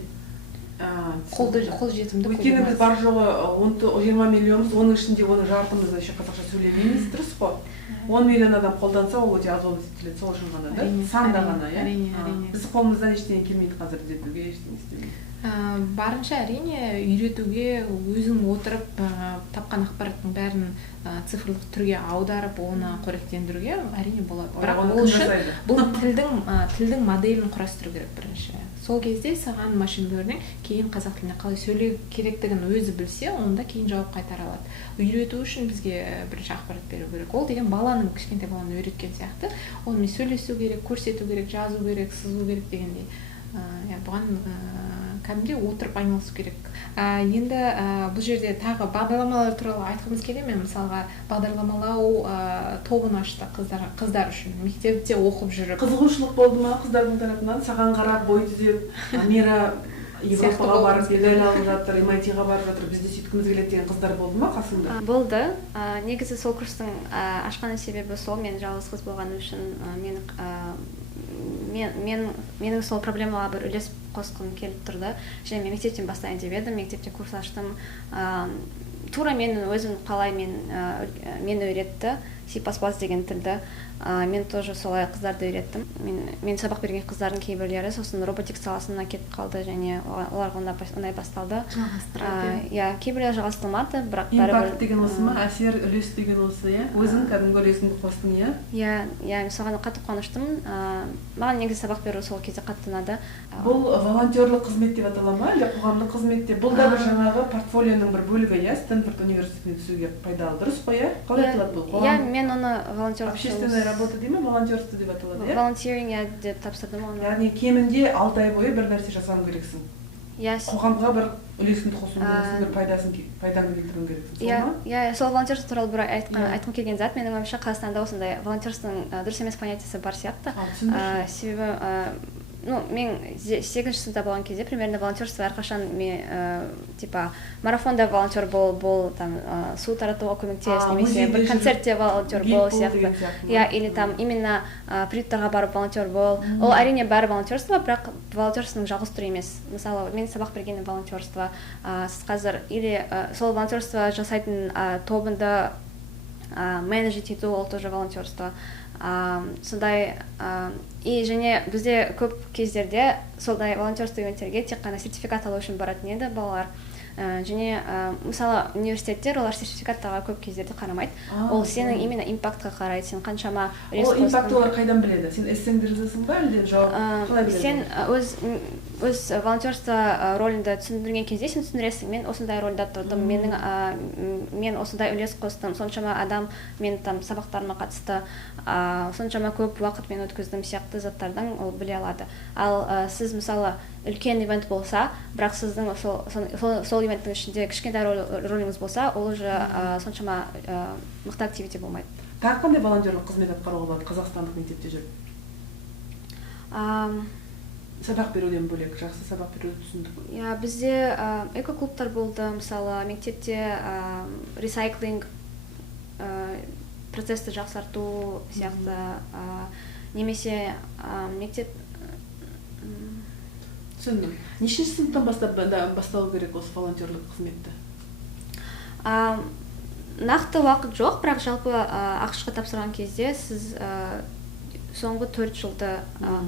Қолжетімді. Өйткені біз бар жоғы 20 миллионбыз, оның ішінде оның жартымыз еще қазақша сөйлемейміз, дұрыс қой. 10 миллион адам қолданса, ол өте аз болып есептеледі, сол үшін ғана да? Санда ғана, иә? Біз қолымыздан ештеңе келмейді қазір түзетуге, ештеңе істемейді. Барынша әрине үйретуге, өзің отырып тапқан ақпараттың бәрін цифрлық түрге аударып, оны қоректендіруге әрине болады. Бірақ ол үшін бұл тілдің моделін құрастыру керек бірінші. сол кезде саған машин learning кейін қазақ тілінде қалай сөйлеу керектігін өзі білсе, онда кейін жауап қайтара алады. Үйрету үшін бізге бірінші ақпарат беру керек. Ол деген баланың, кішкентай баланы үйреткен сияқты. Онымен сөйлесу керек, көрсету керек, жазу керек, сызу керек дегендей. Бұған кәдімгідей отырып айналысу керек. Енді бұл жерде тағы бағдарламалар туралы айтқымыз келе ме? Мысалға, бағдарламалау тобын ашты қыздар үшін. Мектепте оқып жүріп. Қызығушылық болды ма қыздардың тарапынан? Саған қарап бой түзеп, Мира Европаға барып медаль алып жатыр, MIT-ға барып жатыр, бізде сөйткіміз келеді деген қыздар болды ма қасыңда? Болды. Негізі сол курстың ашқан себебі сол, мен жалғыз қыз болғаным үшін менің сол проблемаға бір үлес қосқым келіп тұрды. Және мен мектептен бастайын деп едім, мектепте курс аштым. Тура менің өзім қалай мені үйретті, C++ деген тілді. Мен тоже солай қыздарды үйреттім. Мен сабақ берген қыздардың кейбірлері сосын роботик саласына кетіп қалды және оларға ондай басталды. Кейбірлері жалғастырмады, бірақ импакт деген осы ма, әсер, үлес деген осы, өзің кәдімгі үлесіңді қостың, мен соған қатты қуаныштым. Маған негізі сабақ беру сол кезде қатты ұнады. Бұл волонтерлік қызмет деп атала ма, әлде қоғамдық қызмет деп? Бұл да бір жаңағы портфолионың бір бөлігі, Стэнфорд университетіне түсуге пайдалы, дұрыс па, қалай аталады бұл? Мен оны волонтерлік общественная работа дей ма, волонтерство деп аталады, волонтеринг деп тапсырдым оны. Яғни кемінде 6 ай бойы бір нәрсе жасауың керексің. Қоғамға бір үлесіңді қосуың керексің, бір пайдаңды келтіруің керексің. Сол ма? Сол волонтерство туралы бір айтқым келген зат, менің ойымша Қазақстанда осындай волонтерствоның дұрыс емес понятиясы бар сияқты. Себебі мен 8-ші сыныпта болған кезде примерно волонтерство әрқашан марафонда волонтер бол, су таратуға көмектес, немесе бір концертте волонтер бол сияқты. Или именно приюттарға барып волонтер бол. Ол әрине бәрі волонтерство, бірақ волонтерствоның жалғыз түрі емес. Мысалы, мен сабақ бергенім волонтерство. Сіз қазір или сол волонтерство жасайтын тобында менеджер ету, ол тоже волонтерство. Сондай и және бізде көп кездерде солдай волонтерство ивенттерге тек қана сертификат алу үшін баратын еді балалар. Және мысалы университеттер олар сертификаттарға көп кездерде қарамайды. Ол сенің именно импактқа қарайды, сен қаншама үлес қостың. Ол импакты олар қайдан біледі? Сен эссеңді жазасың ба, әлде қалай біледі? Сен өз волонтерство роліңді түсіндірген кезде сен түсіндіресің, мен осындай рөлде тұрдым, мен осындай үлес қостым, соншама адам мен сабақтарыма қатысты, соншама көп уақыт мен өткіздім сияқты заттардан ол біле алады. Ал сіз мысалы үлкен ивент болса, бірақ сіздің сол ивенттің ішінде кішкентай роліңіз болса, ол уже соншама мықты активити болмайды. Тағы қандай волонтерлік қызмет атқаруға болады қазақстандық мектепте жүріп? Сабақ беруден бөлек, жақсы сабақ беруді түсіндік. Бізде эко-клубтар болды, мысалы мектепте ресайклинг процесті жақсарту сияқты, немесе мектеп түсіндім. Нешінші сыныптан басталу керек осы волонтерлік қызметті? Нақты уақыт жоқ, бірақ жалпы ақшқа тапсырған кезде сіз соңғы 4 жылды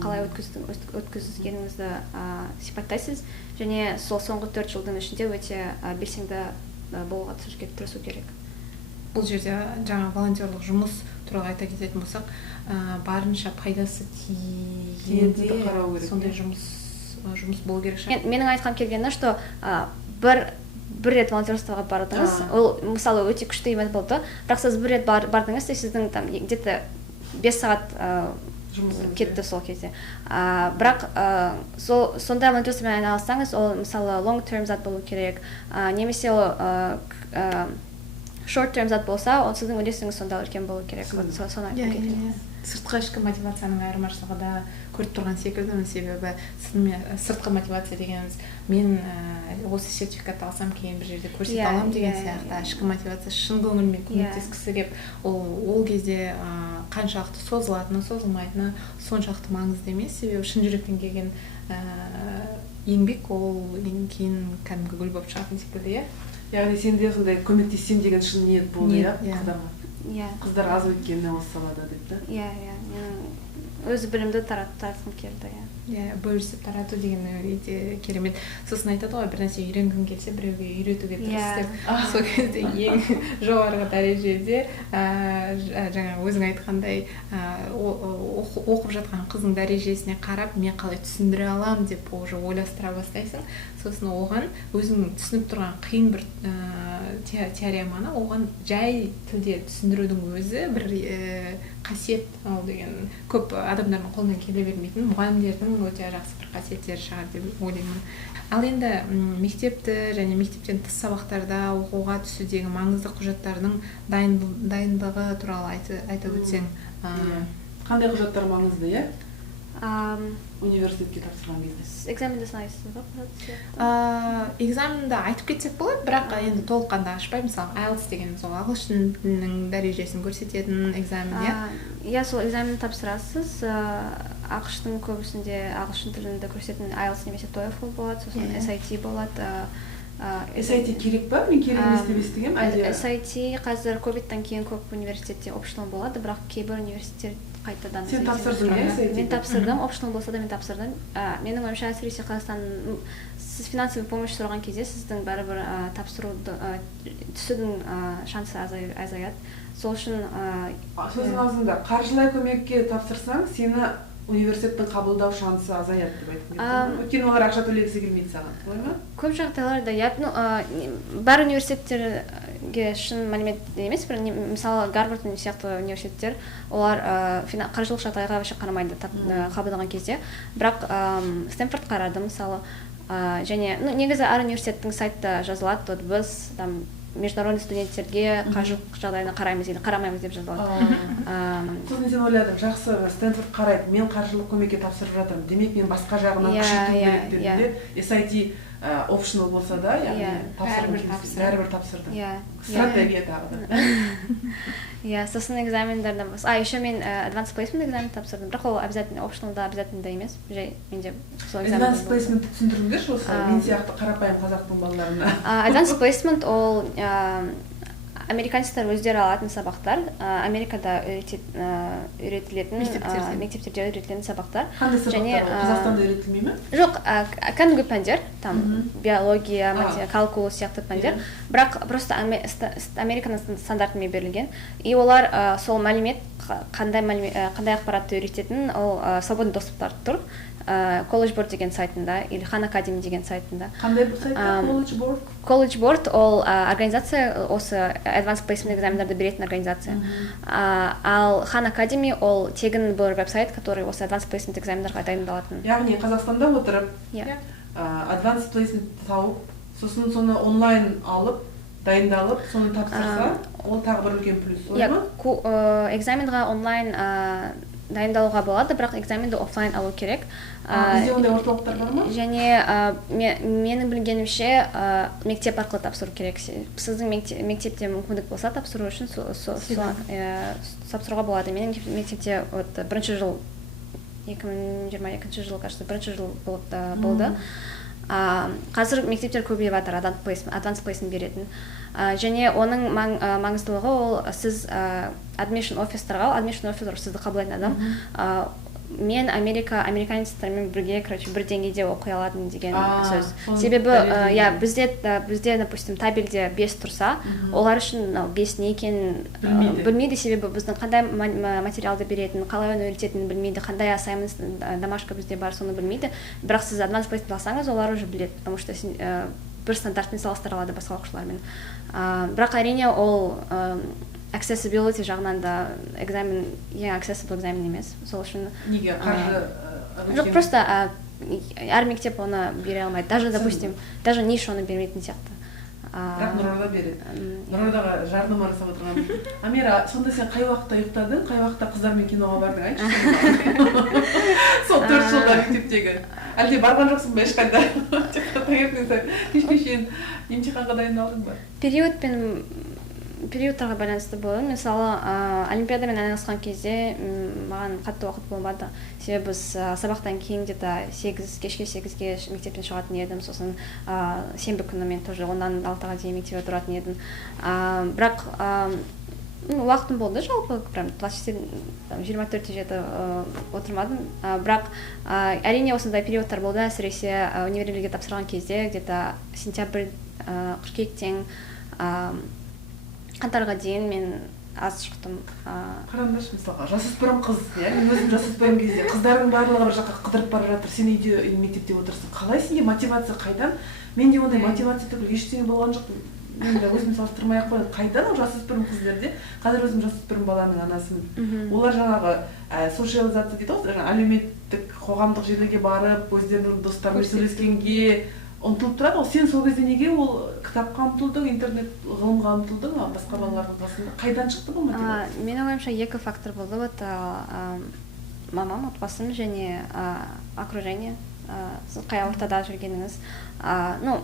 қалай өткізгеніңізді сипаттайсыз, және сол соңғы 4 жылдың ішінде өте белсенді болуға тырысу керек. Бұл жерде жаңа волонтерлік жұмыс туралы айта кететін болсақ, барынша пайдасы тигенде сондай жұмыс болу керек шығар. Менің айтқым келгені, что бір рет волонтерствоға бардыңыз, ол мысалы өте күшті ивент болды, бірақ сіз бір рет бардыңыз, сіздің где-то 5 сағат кетті сол кезде. Бірақ сондай волонтерствомен айналыссаңыз, ол мысалы long term зат болу керек, немесе ол short term зат болса, ол сіздің үлесіңіз сонда үлкен болу керек. Сыртқы ішкі мотивацияның айырмашылығы да көріп тұрған секілдімін, себебі сыртқы мотивация дегеніміз мен осы сертификатты алсам кейін бір жерде көрсете аламын деген сияқты, ішкі мотивация шын көңілмен көмектескісі кеп, ол кезде қаншалықты созылатыны, созылмайтыны соншалықты маңызды емес, себебі шын жүректен келген еңбек ол кейін кәдімгі гүл болып шығатын секілді. Яғни сенде сондай көмектессем деген шын ниет болды, қыздарға. иә Қыздар аз өткеннен осы салада деп та. иә менің өз білімді таратқым келді иә бөлісіп тарату деген өте керемет. Сосын айтады ғой, бір нәрсе үйренгің келсе біреуге үйретуге тырыс деп. Сол кезде ең жоғарғы дәрежеде жаңағы өзің айтқандай оқып жатқан қыздың дәрежесіне қарап мен қалай түсіндіре аламын деп уже ойластыра бастайсың. Сосын оған өзің түсініп тұрған қиын бір теореманы оған жай тілде түсіндірудің өзі бір қасиет. Ол деген көп адамдардың қолынан келе бермейтін, мұғалімдердің өте жақсы бір қасиеттері шығар деп ойлаймын. Ал енді мектепті және мектептен тыс сабақтарда оқуға түсудегі маңызды құжаттардың дайындығы туралы айтып өтсең. Қандай құжаттар маңызды, иә? Университетке тапсырған кезде. Экзаменді сынайсыз ба? Экзаменді айтып кетсек болады, бірақ енді толыққанда ашпай, мысалы IELTS деген сол ағылшын тілінің дәрежесін көрсететін экзамен, иә? Иә, сол экзаменді тапсырасыз. ақш-тың көбісінде ағылшын тілінде көрсететін IELTS немесе TOEFL болады, сосын SAT болады. SAT керек па? Мен керек емес деп естігем. SAT қазір ковидтан кейін көп университетте optional болады, бірақ кейбір университеттер қайтадан. Сен тапсырдың, иә, SAT? Мен тапсырдым, optional болса да мен тапсырдым. Менің ойымша әсіресе Қазақстан, сіз финансовый помощь сұраған кезде сіздің бәрібір тапсыруды түсудің шансы азаяды. Сол үшін сөзің аузыңда қаржылай көмекке тапсырсаң, сені университеттің қабылдау шансы азаяды деп айтып кеттің. Өйткені олар ақша төлегісі келмейді саған, солай ма? Көп жағдайларда, бар университеттерге шын мәлімет емес, мысалы Гарвард сияқты университеттер, олар қаржылық жағдайға вообще қарамайды қабылдаған кезде. Бірақ Стэнфорд қарады, мысалы, және негізі әр университеттің сайтта жазылады, біз международный студенттерге қаржылық жағдайына қараймыз или қарамаймыз деп жазылады. Сосын сен ойладым, жақсы, Стэнфорд қарайды, мен қаржылық көмекке тапсырып жатырмын, демек мен басқа жағынан күшейту керек деді. SAT optional болса да, бәрібір тапсырдым. Стратегия тағы да. Иә, сосын экзамендерден еще мен advanced placement экзамен тапсырдым, бірақ ол обязательно optionalда обязательно емес, жай менде сол экзамен. Advanced placement түсіндіріңдерші осы, мен сияқты қарапайым қазақтың балаларына. Advanced placement ол американецтер өздері алатын сабақтар, Америкада үйретілетін, мектептерде үйретілетін сабақтар. Қандай сабақтар? Қазақстанда үйретілмей ме? Жоқ, кәдімгі пәндер, биология, калкулус сияқты пәндер, бірақ просто Американың стандартымен берілген. И олар сол мәлімет, қандай ақпаратты үйрететін, ол свободный доступта тұр. College Board деген сайтында или Khan Academy деген сайтында. Қандай бұл сайтта? College Board? College Board ол организация, осы advanced placement экзамендерді беретін организация. Ал Khan Academy ол тегін бір веб-сайт, который осы advanced placement экзамендерға дайындалатын. Яғни Қазақстанда отырып, advanced placement тауып, сосын соны онлайн алып, дайындалып, соны тапсырса, ол тағы бір үлкен плюс, солай ма? Экзаменға онлайн дайындалуға болады, бірақ экзаменді офлайн алу керек. Бізде ондай орталықтар бар ма? Және менің білгенімше мектеп арқылы тапсыру керек. Сіздің мектепте мүмкіндік болса тапсыру үшін тапсыруға болады. Менің мектепте бірінші жыл 2022 жыл, кажется, бірінші жыл болды. Қазір мектептер көбейіп жатыр, advanced placement беретін. Және оның маңыздылығы ол сіз admission officerға, admission officer сізді қабылдайтын адам. Мен американецтермен бірге, бір деңгейде оқи аладым деген сөз. Себебі, бізде, допустим, табельде 5 тұрса, олар үшін 5 не екенін білмейді, себебі біздің қандай материалды беретін, қалай оны үйрететінін білмейді, қандай assignment, домашка бізде бар, соны білмейді. Бірақ сіз advanced placement алсаңыз, олар уже біледі, потому что бір стандартмен салыстыра алады басқа оқушылармен. Бірақ әрине ол accessibility жағынан да экзамен ең accessible экзамен емес. Сол үшін неге қаржы? Жоқ, просто әр мектеп оны бере алмайды. Даже, допустим, даже ниш оны бермейтін сияқты. Бірақ Нұрорда береді. Нұрордаға жарнама жасап отырған. Амира, сонда сен қай уақытта ұйықтадың, қай уақытта қыздармен киноға бардың, айтшы. Сол 4 жылда мектептегі. Әлде барған жоқсың ба ешқайда? Таңертең сәл кешке шейін емтиханға дайындалдың ба? Периодтарға байланысты болды. Мысалы, олимпиадамен айналысқан кезде маған қатты уақыт болмады. Себебі біз сабақтан кейін кешке 8-ге мектептен шығатын едім. Сосын сенбі күні мен тоже 10-дан 6-ға дейін мектепте тұратын едім. Бірақ уақытым болды жалпы, прям 24 жеті отырмадым. Бірақ әрине осындай периодтар болды, әсіресе универге тапсырған кезде, где-то сентябрь, қыркүйектен қаңтарға дейін мен аз шықтым. Қараңдаршы, мысалға жасөспірім қыз, мен өзім жасөспірім кезде қыздардың барлығы бір жаққа қыдырып бара жатыр, сен үйде мектепте отырсың, қалай сенде мотивация қайдан? Менде ондай мотивация түгіл ештеңе болған жоқ. Мен де өзім салыстырмай-ақ қояйын, қайдан ол жасөспірім қыздерде? Қазір өзім жасөспірім баланың анасымын. Олар жаңағы социализация дейді ғой, әлеуметтік қоғамдық жерлерге барып, өздерінің достарымен сөйлескенге ұмтылып тұрады. Ол сен сол кезде неге ол кітапқа ұмтылдың, интернет ғылымға ұмтылдың, басқа балалардың қасында? Қайдан шықты бұл мотивация? Менің ойымша екі фактор болды. Вот мамам, отбасым және окружение. Сіз қай ортада жүргеніңіз. Ну,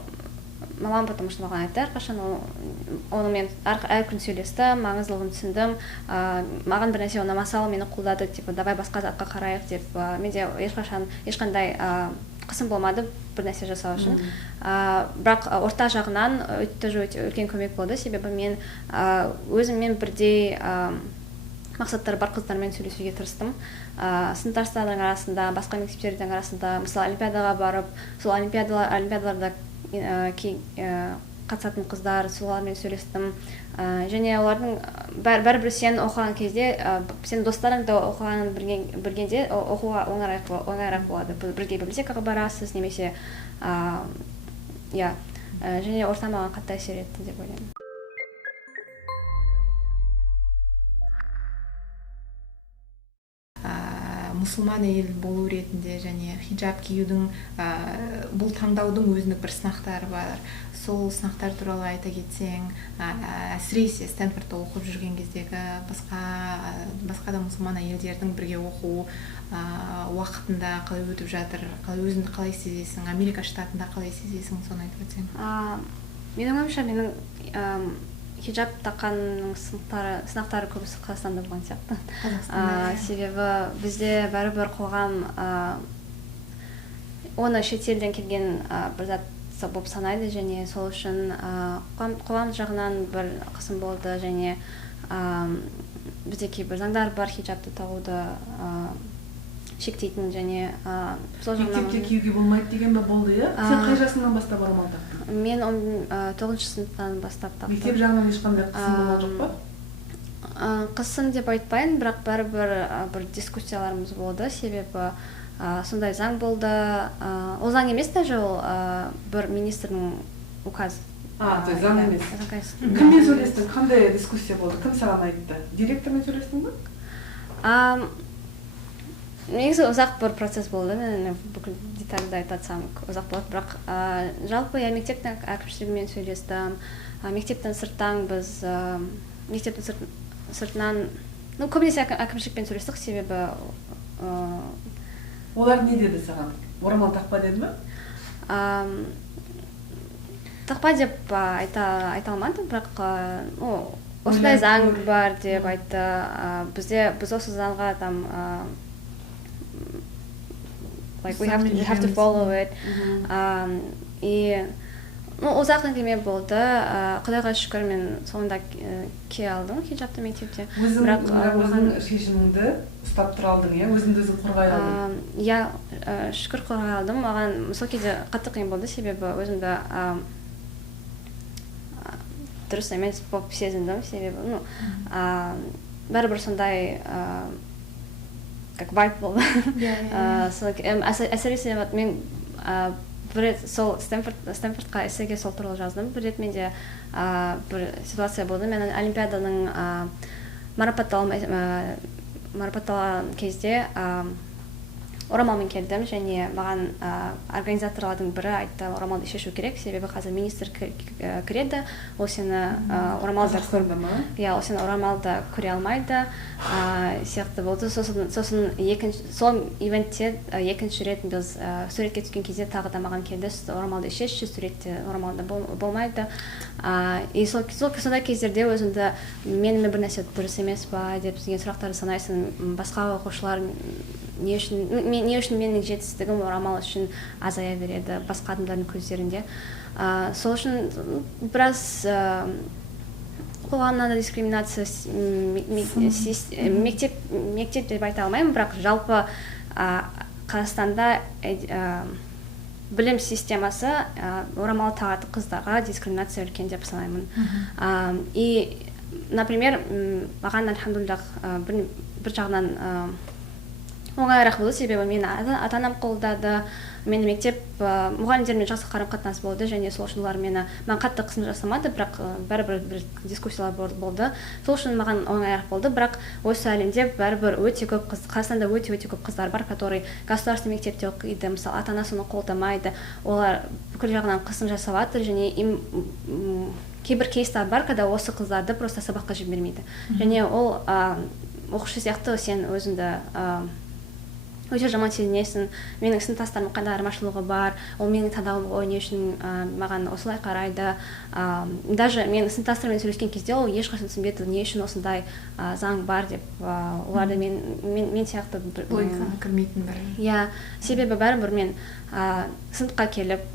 мамам, потому что маған айтты әрқашан, онымен әр күн сөйлесті, маңыздылығын түсіндім. Маған бір нәрсе ұнамаса, ол мені қолдады, типа, давай басқа затқа қарайық деп. Менде ешқандай қысым болмады бір нәрсе жасау үшін. Бірақ орта жағынан өте үлкен көмек болды, себебі мен өзіммен бірдей мақсаттары бар қыздармен сөйлесуге тырыстым. Сыныптастардың арасында, басқа мектептердің арасында, мысалы олимпиадаға барып, сол олимпиадаларда қатысатын қыздар, солармен сөйлестім. Және олардың бәрібір сен оқыған кезде, сен достарыңды оқығанын білгенде оқуға оңайырақ болады. Бірге библиотекаға барасыз, немесе және орта маған қатты әсер етті деп ойлаймын. Мұсылман әйел болу ретінде және хиджаб киюдің бұл таңдаудың өзіндік бір сынақтары бар. Сол сынақтар туралы айта кетсең, әсіресе Стэнфордта оқып жүрген кездегі басқа да мұсылман әйелдердің бірге оқу уақытында қалай өтіп жатыр, өзіңді қалай сезесің, Америка штатында қалай сезесің, соны айтып өтсең. Менің ойымша, менің хиджаб таққанның сынақтары көбісі Қазақстанда болған сияқты. Себебі бізде бәрібір қоғам оны шетелден келген бір зат болып санайды, және сол үшін қоғам жағынан бір қысым болды, және бізде кейбір заңдар бар хиджабты тағуды шектейтін, және сол жағынан... Мектепте киюге болмайды деген бе болды, иә? Сен қай жасыңнан бастап орамал тақтың? Мен 9-шы сыныптан бастап тақтым. Мектеп жағынан ешқандай қысым болған жоқ па? Қысым деп айтпайын, бірақ бір дискуссияларымыз болды, себебі сондай заң болды. Ол заң емес даже, ол бір министрдің указы. То есть заң емес. Кіммен сөйлестің? Қандай дискуссия болды? Кім саған айтты? Директормен сөйлестің бе? Негізі ұзақ бір процесс болды, мен бүкіл детальді айтатсам ұзақ болады, бірақ жалпы мектептің әкімшілігімен сөйлестім, мектептен сырттан біз мектептің сыртынан, көбінесе әкімшілікпен сөйлестік, себебі олар не деді саған? Орамал тақпа деді ме? Тақпа деп айта алмадым, бірақ осындай заң бар деп айтты. Біз осы заңға там like we have to follow it. И ұзақ әңгіме болды. Құдайға шүкір, мен соңында кие алдым хиджабты мектепте. Өзің шешіміңді ұстап тұра алдың, иә? Өзіңді өзің қорғай алдың? Иә, шүкір қорғай алдым. Маған сол кезде қатты қиын болды, себебі өзімді дұрыс емес болып сезіндім, себебі бәрібір сондай как вайп болды. Әсіресе мен бір рет сол Стэнфордқа эссеге сол туралы жаздым. Бір рет менде бір ситуация болды. Мен олимпиаданың марапатталған кезде орамалмен келдім, және маған организаторлардың бірі айтты, орамалды шешу керек, себебі қазір министр кіреді, ол сені орамалда көре алмайды, сияқты болды. Сосын сол ивентте екінші рет біз суретке түскен кезде тағы да маған келді, орамалды шешші, суретте орамалда болмайды. И сондай кездерде өзімді менімен бір нәрсе дұрыс емес па деп деген сұрақтарды санайсың. Басқа оқушылар не үшін менің жетістігім орамал үшін азая береді басқа адамдардың көздерінде. Сол үшін біраз қоғамнан дискриминация мектеп деп айта алмаймын, бірақ жалпы Қазақстанда білім системасы орамал тағатын қыздарға дискриминация үлкен деп санаймын. И, например, маған альхамдулиллах бір жағынан оңайырақ болды, себебі мені ата-анам қолдады, мені мектеп мұғалімдермен жақсы қарым-қатынас болды, және сол үшін олар маған қатты қысым жасамады, бірақ бәрібір бір дискуссиялар болды. Сол үшін маған оңайырақ болды, бірақ осы әлемде бәрібір өте көп Қазақстанда өте көп қыздар бар, которые государственный мектепте оқиды, мысалы ата-анасы оны қолдамайды, олар бүкіл жағынан қысым жасап жатыр, және кейбір кейстар бар, когда осы қыздарды просто сабаққа жібермейді. Және ол оқушы сияқты сен өзіңді өте жаман сезінесің, менің сыныптастарымның қандай айырмашылығы бар, ол менің таңдауым ғой, не үшін маған осылай қарайды. Даже менің сыныптастарыммен сөйлескен кезде ол ешқашан түсінбеді, не үшін осындай заң бар деп. Оларды мен сияқты логиканы кірмейтін бір. Иә, себебі бәрібір мен сыныпқа келіп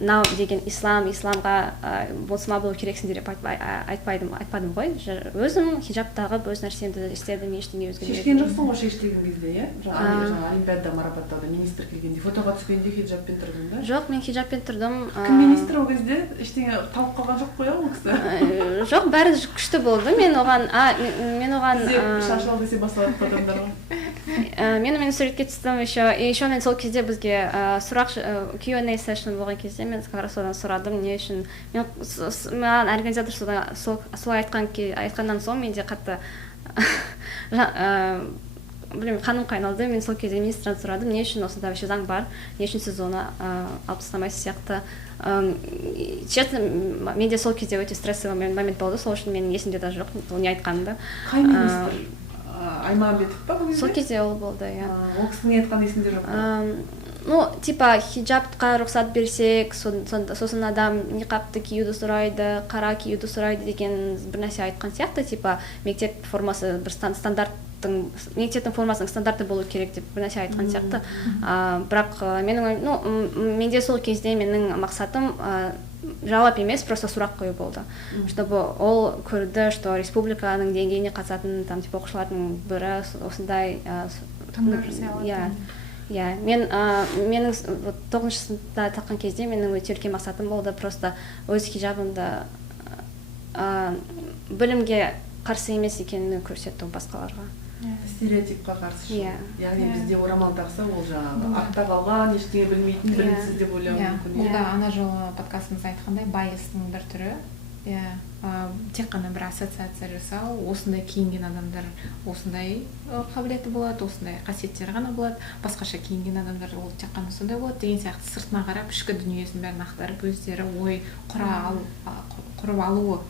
мынау деген исламға болсыма болу керексіңдер деп айтпадым ғой. Өзім хиджаб тағып өз нәрсемді істедім, ештеңе өзгермеді. Шешкен жоқсың ғой шештеген кезде, иә? Жаңа олимпиада марапаттауда министр келгенде, фотоға түскенде хиджабпен тұрдың да? Жоқ, мен хиджабпен тұрдым. Кім министр ол кезде? Ештеңе талып қалған жоқ қой ол кісі? Жоқ, бәрі күшті болды. Мен оған шашал десе басталады адамдарға. Мен суретке түстім еще мен сол кезде бізге сұрақ Q&A session болған кезде мен как раз содан сұрадым, не үшін маған организатор солай айтқаннан соң менде қатты қаным қайналды. Мен сол кезде министрден сұрадым, не үшін осында вообще заң бар, не үшін сіз оны алып тастамайсыз сияқты. Честно, менде сол кезде өте стрессовый момент болды, сол үшін менің есімде даже жоқ, ол не айтқанымды. Қай министр? Аймағамбетов па бұл кезде? Сол кезде ол болды, иә. Ол кісінің айтқан есімде жоқ па? Типа хиджабқа рұқсат берсек, сосын адам ниқабты киюді сұрайды, қара киюді сұрайды деген бір нәрсе айтқан сияқты, типа мектеп формасы бір мектептің формасының стандарты болу керек деп бір нәрсе айтқан сияқты. Бірақ менде сол кезде менің мақсатым жауап емес, просто сұрақ қою болды. Чтобы ол көрді, что республиканың деңгейіне қатысатын оқушылардың бірі осындай таңдау жасай алады. Иә, менің 9-шы сыныпта таққан кезде менің өте үлкен мақсатым болды, просто өз хиджабымды білімге қарсы емес екенін көрсету басқаларға. Стереотипқа қарсы. Яғни бізде орамал тақса, ол жаңағы артта қалған, ештеңе білмейтін, білімсіз деп ойлауы мүмкін. Бұл да ана жолы подкастымызда айтқандай байыстың бір түрі. Тек қана бір ассоциация жасау, осындай киінген адамдар осындай қабілеті болады, осындай қасиеттері ғана болады, басқаша киінген адамдар ол тек қана сондай болады деген сияқты сыртына қарап ішкі дүниесін бәрін ақтарып өздері ой құрып алуы.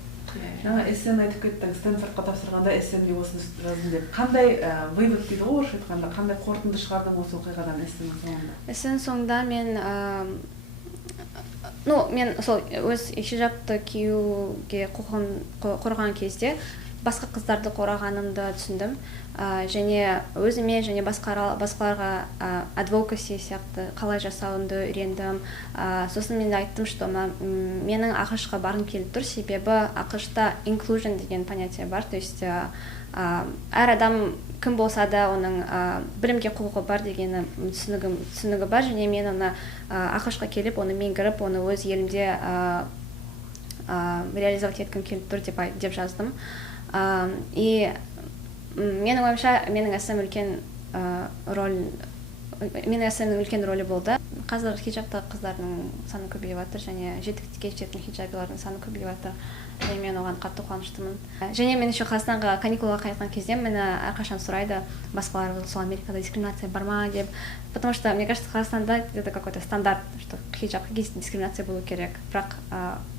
Жаңа эссен айтып кеттің, Стэнфордқа тапсырғанда эссенге осыны жаздым деп. Қандай вывод дейді ғой орысша айтқанда, қандай қорытынды шығардың осы оқиғадан эссеннің соңында? Эссеннің соңында мен сол өз хиджабты киюге құқығын қорғаған кезде басқа қыздарды қорғағанымды түсіндім. Және өзіме және басқаларға адвокаси сияқты қалай жасауымды үйрендім. Сосын мен айттым, что менің ақш-қа барғым келіп тұр, себебі ақш-та inclusion деген понятие бар, то есть әр адам кім болса да оның білімге құқығы бар деген түсінігі бар, және мен оны ақш-қа келіп, оны меңгеріп, оны өз елімде реализовать еткім келіп тұр деп жаздым. И менің ойымша менің эссем үлкен рөлі болды. Қазір хиджабтағы қыздардың саны көбейіп жатыр, және жетістікке жететін хиджабилардың саны көбейіп жатыр. Және мен оған қатты қуаныштымын. Және мен еще Қазақстанға каникулға қайтқан кезде мені әрқашан сұрайды басқалар, сол Америкада дискриминация бар ма деп. Потому что мне кажется, Қазақстанда это какой-то стандарт, что хиджабқа дискриминация болу керек. Бірақ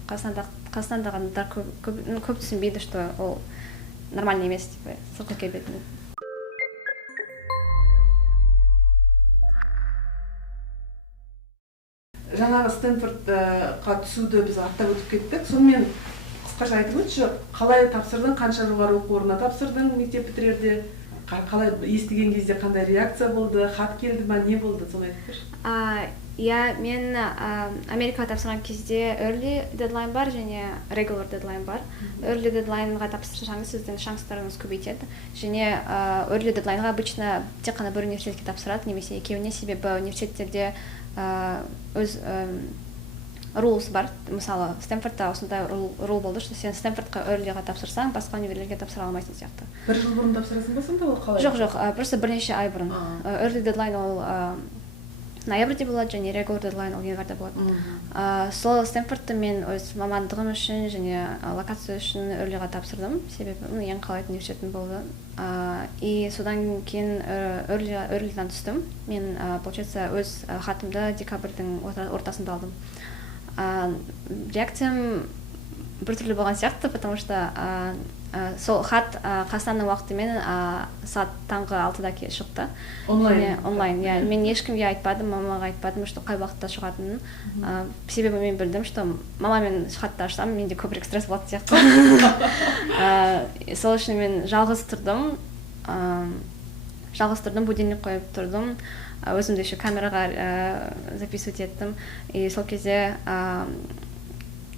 Қазақстандағандар көп түсінбейді, что ол нормально емес, типа, сыртқы келбетін. Жаңағы Стэнфордқа түсуді біз аттап өтіп кеттік. Сонымен қысқаша айтып өтші, қалай тапсырдың, қанша жоғары оқу орнына тапсырдың мектеп бітірерде, қалай естіген кезде қандай реакция болды, хат келді ма, не болды, соны айтып берші. иә, мен Америкаға тапсырған кезде early deadline бар және regular deadline бар. Early deadlineға тапсырсаңыз сіздің шанстарыңыз көбейтеді. Және early deadlineға обычно тек қана бір университетке тапсырады, немесе екеуіне, себебі университеттерде өз rules бар. Мысалы, Стэнфордта осындай rule болды, что сен Стэнфордқа earlyға тапсырсаң, басқа университетке тапсыра алмайсың сияқты. Бір жыл бұрын тапсырасың ба сонда, ол қалай? Жоқ, просто бірнеше ай бұрын. Early deadline ол ноябрьде болады, және regular deadline ол январьда болады. Сол Стэнфордты мен өз мамандығым үшін және локация үшін earlyға тапсырдым, себебі ең қалайтын университетім болды. И содан кейін earlyдан түстім. Мен, получается, өз хатымды декабрьдің ортасында алдым. Реакциям біртүрлі болған сияқты, потому что сол хат Қазақстанның уақытымен сағат таңғы 6-да шықты. Онлайн. Мен ешкімге айтпадым, мамаға айтпадым, что қай уақытта шығатынын. Себебі мен білдім, что мамамен хатты ашсам, менде көбірек стресс болатын сияқты. Сол үшін мен жалғыз тұрдым, будильник қойып тұрдым. Өзімді еще камераға записывать еттім. И сол кезде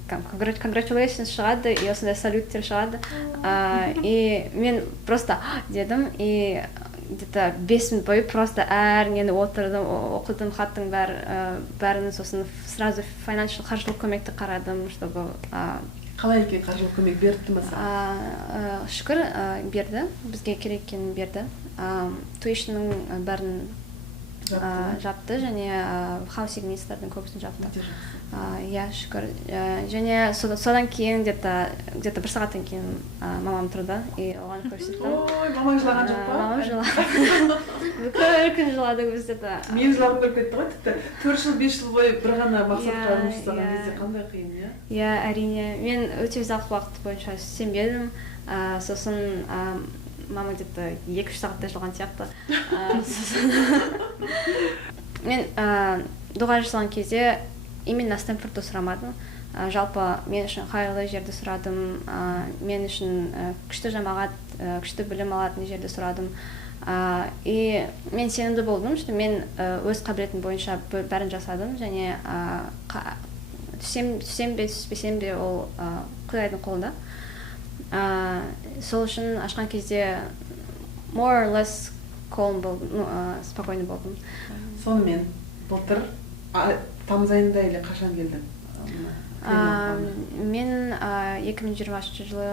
congratulations шығады, и осындай салюттер шығады. И мен просто дедім, и где-то 5 минут бойы просто нені отырдым, оқыдым хаттың бәрін, сосын сразу қаржылық көмекті қарадым, чтобы... Қалай екен, қаржылық көмек берді ме саған? Шүкір, берді, бізге керек екенін берді. Tuition'ның бәрін жапты, және хаусинг министрдің көбісін жапты. Иә, шүкір. Және содан кейін где-то бір сағаттан кейін мамам тұрды, и оған көрсеттім. Ой, мамаң жылаған жоқ па? Мамам жылады. Бүкіл күн жылады көздеді. Мен жылағым көріп кетті ғой, тіпті 4 жыл, 5 жыл бойы бір ғана мақсатқа жұмыстаған кезде қандай қиын, иә? Иә, әрине. Мен өте ұзақ уақыт бойынша сенбедім. Сосын мама где-то 2-3 сағатта жылған сияқты. Мен дұға жасаған кезде именно Стэнфордты сұрамадым. Жалпы мен үшін қайырлы жерді сұрадым, мен үшін күшті жамағат, күшті білім алатын жерді сұрадым. И мен сенімді болдым, что мен өз қабілетім бойынша бәрін жасадым, және түссем бе, түспесем бе, ол Құдайдың қолында. Сол үшін ашқан кезде more or less calm болдым, спокойный болдым. Сонымен былтыр тамыз айында или қашан келдің? Мен 2020 жылы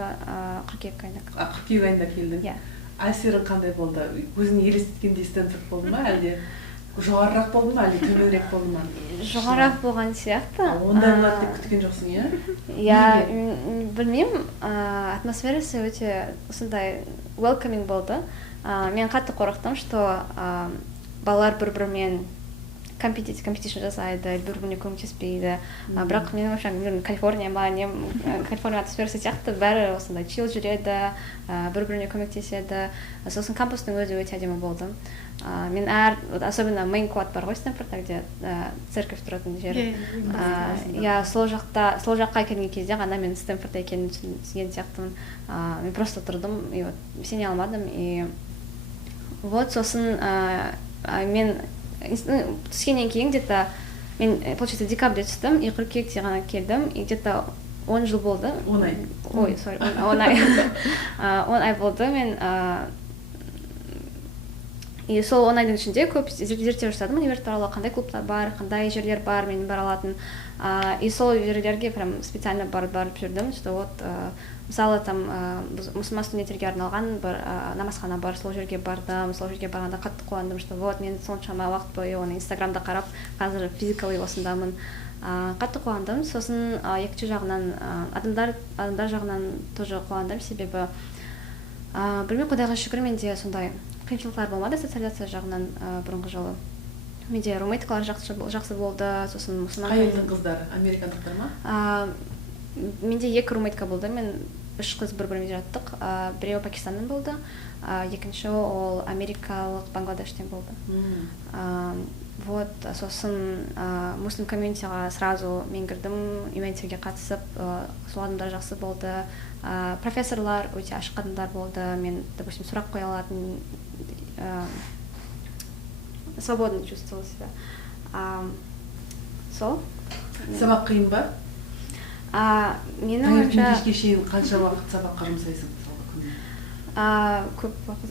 қыркүйек айында. Қыркүйек айында келдің? Иә. Әсерің қандай болды? Өзің елестеткендей Стэнфорд болды ма, әлде жоғарырақ болды ма, әлде төменірек болды ма? Жоғарырақ болған сияқты. Ондай болады деп күткен жоқсың, иә? Иә, білмеймін, атмосферасы өте осындай welcoming болды. Мен қатты қорықтым, что балалар бір-бірімен competition жасайды, бір-біріне көмектеспейді. Бірақ мен ойымша Калифорния ма, Калифорния атмосферасы сияқты бәрі осындай chill жүреді, бір-біріне көмектеседі. Сосын кампустың өзі өте әдемі болды. Мен особенно main quad бар ғой Стэнфордта, где церковь тұратын жер. Я сол жаққа келген кезде ғана мен Стэнфордта екенін түсінген сияқтымын. Мен просто тұрдым, и вот сене алмадым, и вот сосын мен түскеннен кейін где-то мен, получается, декабрьде түстім, и қыркүйекте ғана келдім, и где-то 10 жыл болды. 10 ай. Ой, sorry, 10 ай. 10 ай болды, мен и сол 10 айдың ішінде көп зерттеу жасадым, универ туралы, қандай клубтар бар, қандай жерлер бар, мен бара алатын. И сол жерлерге прям специально барып жүрдім, что вот мысалы там мұсылман студенттерге арналған бір намазхана бар, сол жерге бардым, сол жерге барғанда қатты қуандым, что вот мен соншама уақыт бойы оны инстаграмда қарап, қазір физикалы осындамын. Қатты қуандым. Сосын екінші жағынан адамдар жағынан тоже қуандым, себебі білмей, Құдайға шүкір, менде сондай қиыншылықтар болмады социализация жағынан бұрынғы жылы. Менде румейткалар жақсы болды, сосын мұсылман. Қай елдің қыздары? Американдықтар ма? Менде 2 румейтка болды, мен 3 қыз бір-бірімен жаттық. Біреуі Пакистаннан болды, екінші ол америкалық Бангладештен болды. Вот, сосын муслим комьюнитиға сразу мен кірдім, ивенттерге қатысып, сол адамдар жақсы болды. Профессорлар өте ашық адамдар болды, мен, допустим, сұрақ қоя алатын, свободно чувствовала себя. сол. Сабақ қиын ба? Менің Таңертең ойымша кешке шейін қанша уақыт сабаққа жұмсайсың мысалға күнде? көп уақыт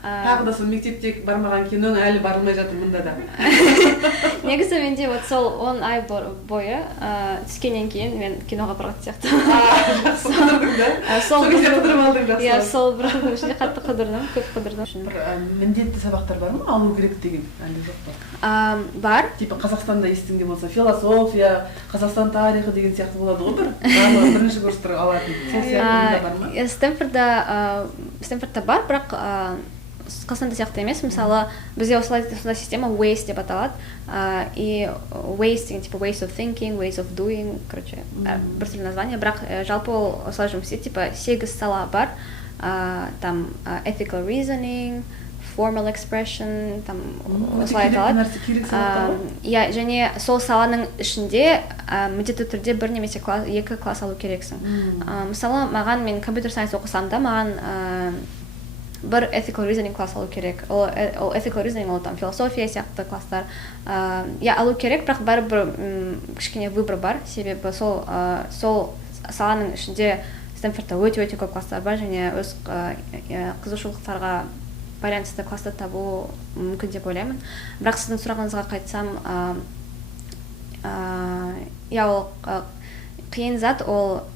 Тағы да сол мектепте бармаған киноң әлі барылмай жатыр мұнда да. негізі менде вот сол 10 ай бойы түскеннен кейін мен киноға баратын сияқты. Жақсы қыдырдың да? Сол кезде қыдырып алдың жақсы. Иә, сол бір жылдың ішінде қатты қыдырдым, көп қыдырдым. Бір міндетті сабақтар бар ма? Алу керек деген әлде жоқ па? Бар. Типа Қазақстанда естіңде болса философия, Қазақстан тарихы деген сияқты болады ғой бір. Барлығы бірінші курстар алатын. Сол сияқты бар ма? Стэнфордта бар, бірақ Қазақстанда сияқты емес. Мысалы, бізде осылай система ways деп аталады. И ways деген типа ways of thinking, ways of doing, короче, біртүрлі название. Бірақ жалпы ол осылай жұмыс істейді, типа 8 сала бар. Там ethical reasoning, formal expression, там осылай аталады. Иә, және сол саланың ішінде міндетті түрде бір немесе 2 класс алу керексің. Мысалы, маған мен компьютер сайенс оқысам да, маған бір ethical reasoning класс алу керек. Ол ethical reasoning, ол там философия сияқты класстар. Я алу керек, бірақ бәрібір кішкене выбор бар. Себебі сол саланың ішінде Стэнфордта өте көп класстар бар, және өз қызығушылықтарға байланысты класты табу мүмкін деп ойлаймын. Бірақ сіздің сұрағыңызға қайтсам, я ол қиын зат, ол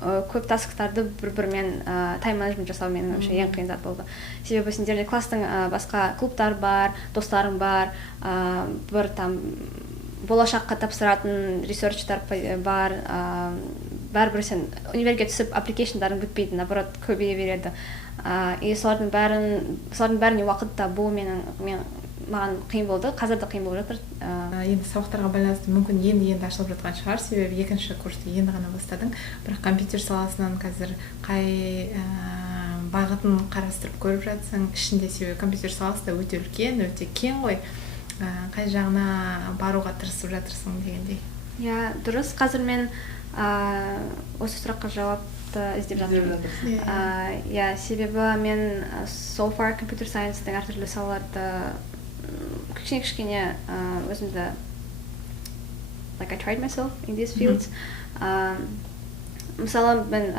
көп тасктарды бір-бірімен тайм-менеджмент жасау менің ойымша ең қиын зат болды. Себебі сендерде класстың басқа клубтар бар, достарың бар, бір там болашаққа тапсыратын ресерчтар бар, бәрібір сен универге түсіп аппликейшндарың бітпейді, наоборот көбейе береді. И солардың бәріне уақыт табу маған қиын болды, қазір де қиын болып жатыр. Енді сабақтарға байланысты мүмкін енді ашылып жатқан шығар, себебі екінші курсты енді ғана бастадың. Бірақ компьютер саласынан қазір қай бағытын қарастырып көріп жатсың? Ішінде себебі компьютер саласы да өте үлкен, өте кең ғой. Қай жағына баруға тырысып жатырсың дегендей. Иә, дұрыс. Қазір мен осы сұраққа жауапты іздеп жатырмын. Иә, себебі мен so far компьютер сайенстың әртүрлі салаларды кішкене өзімді like I tried myself in these fields. Мысалы, мен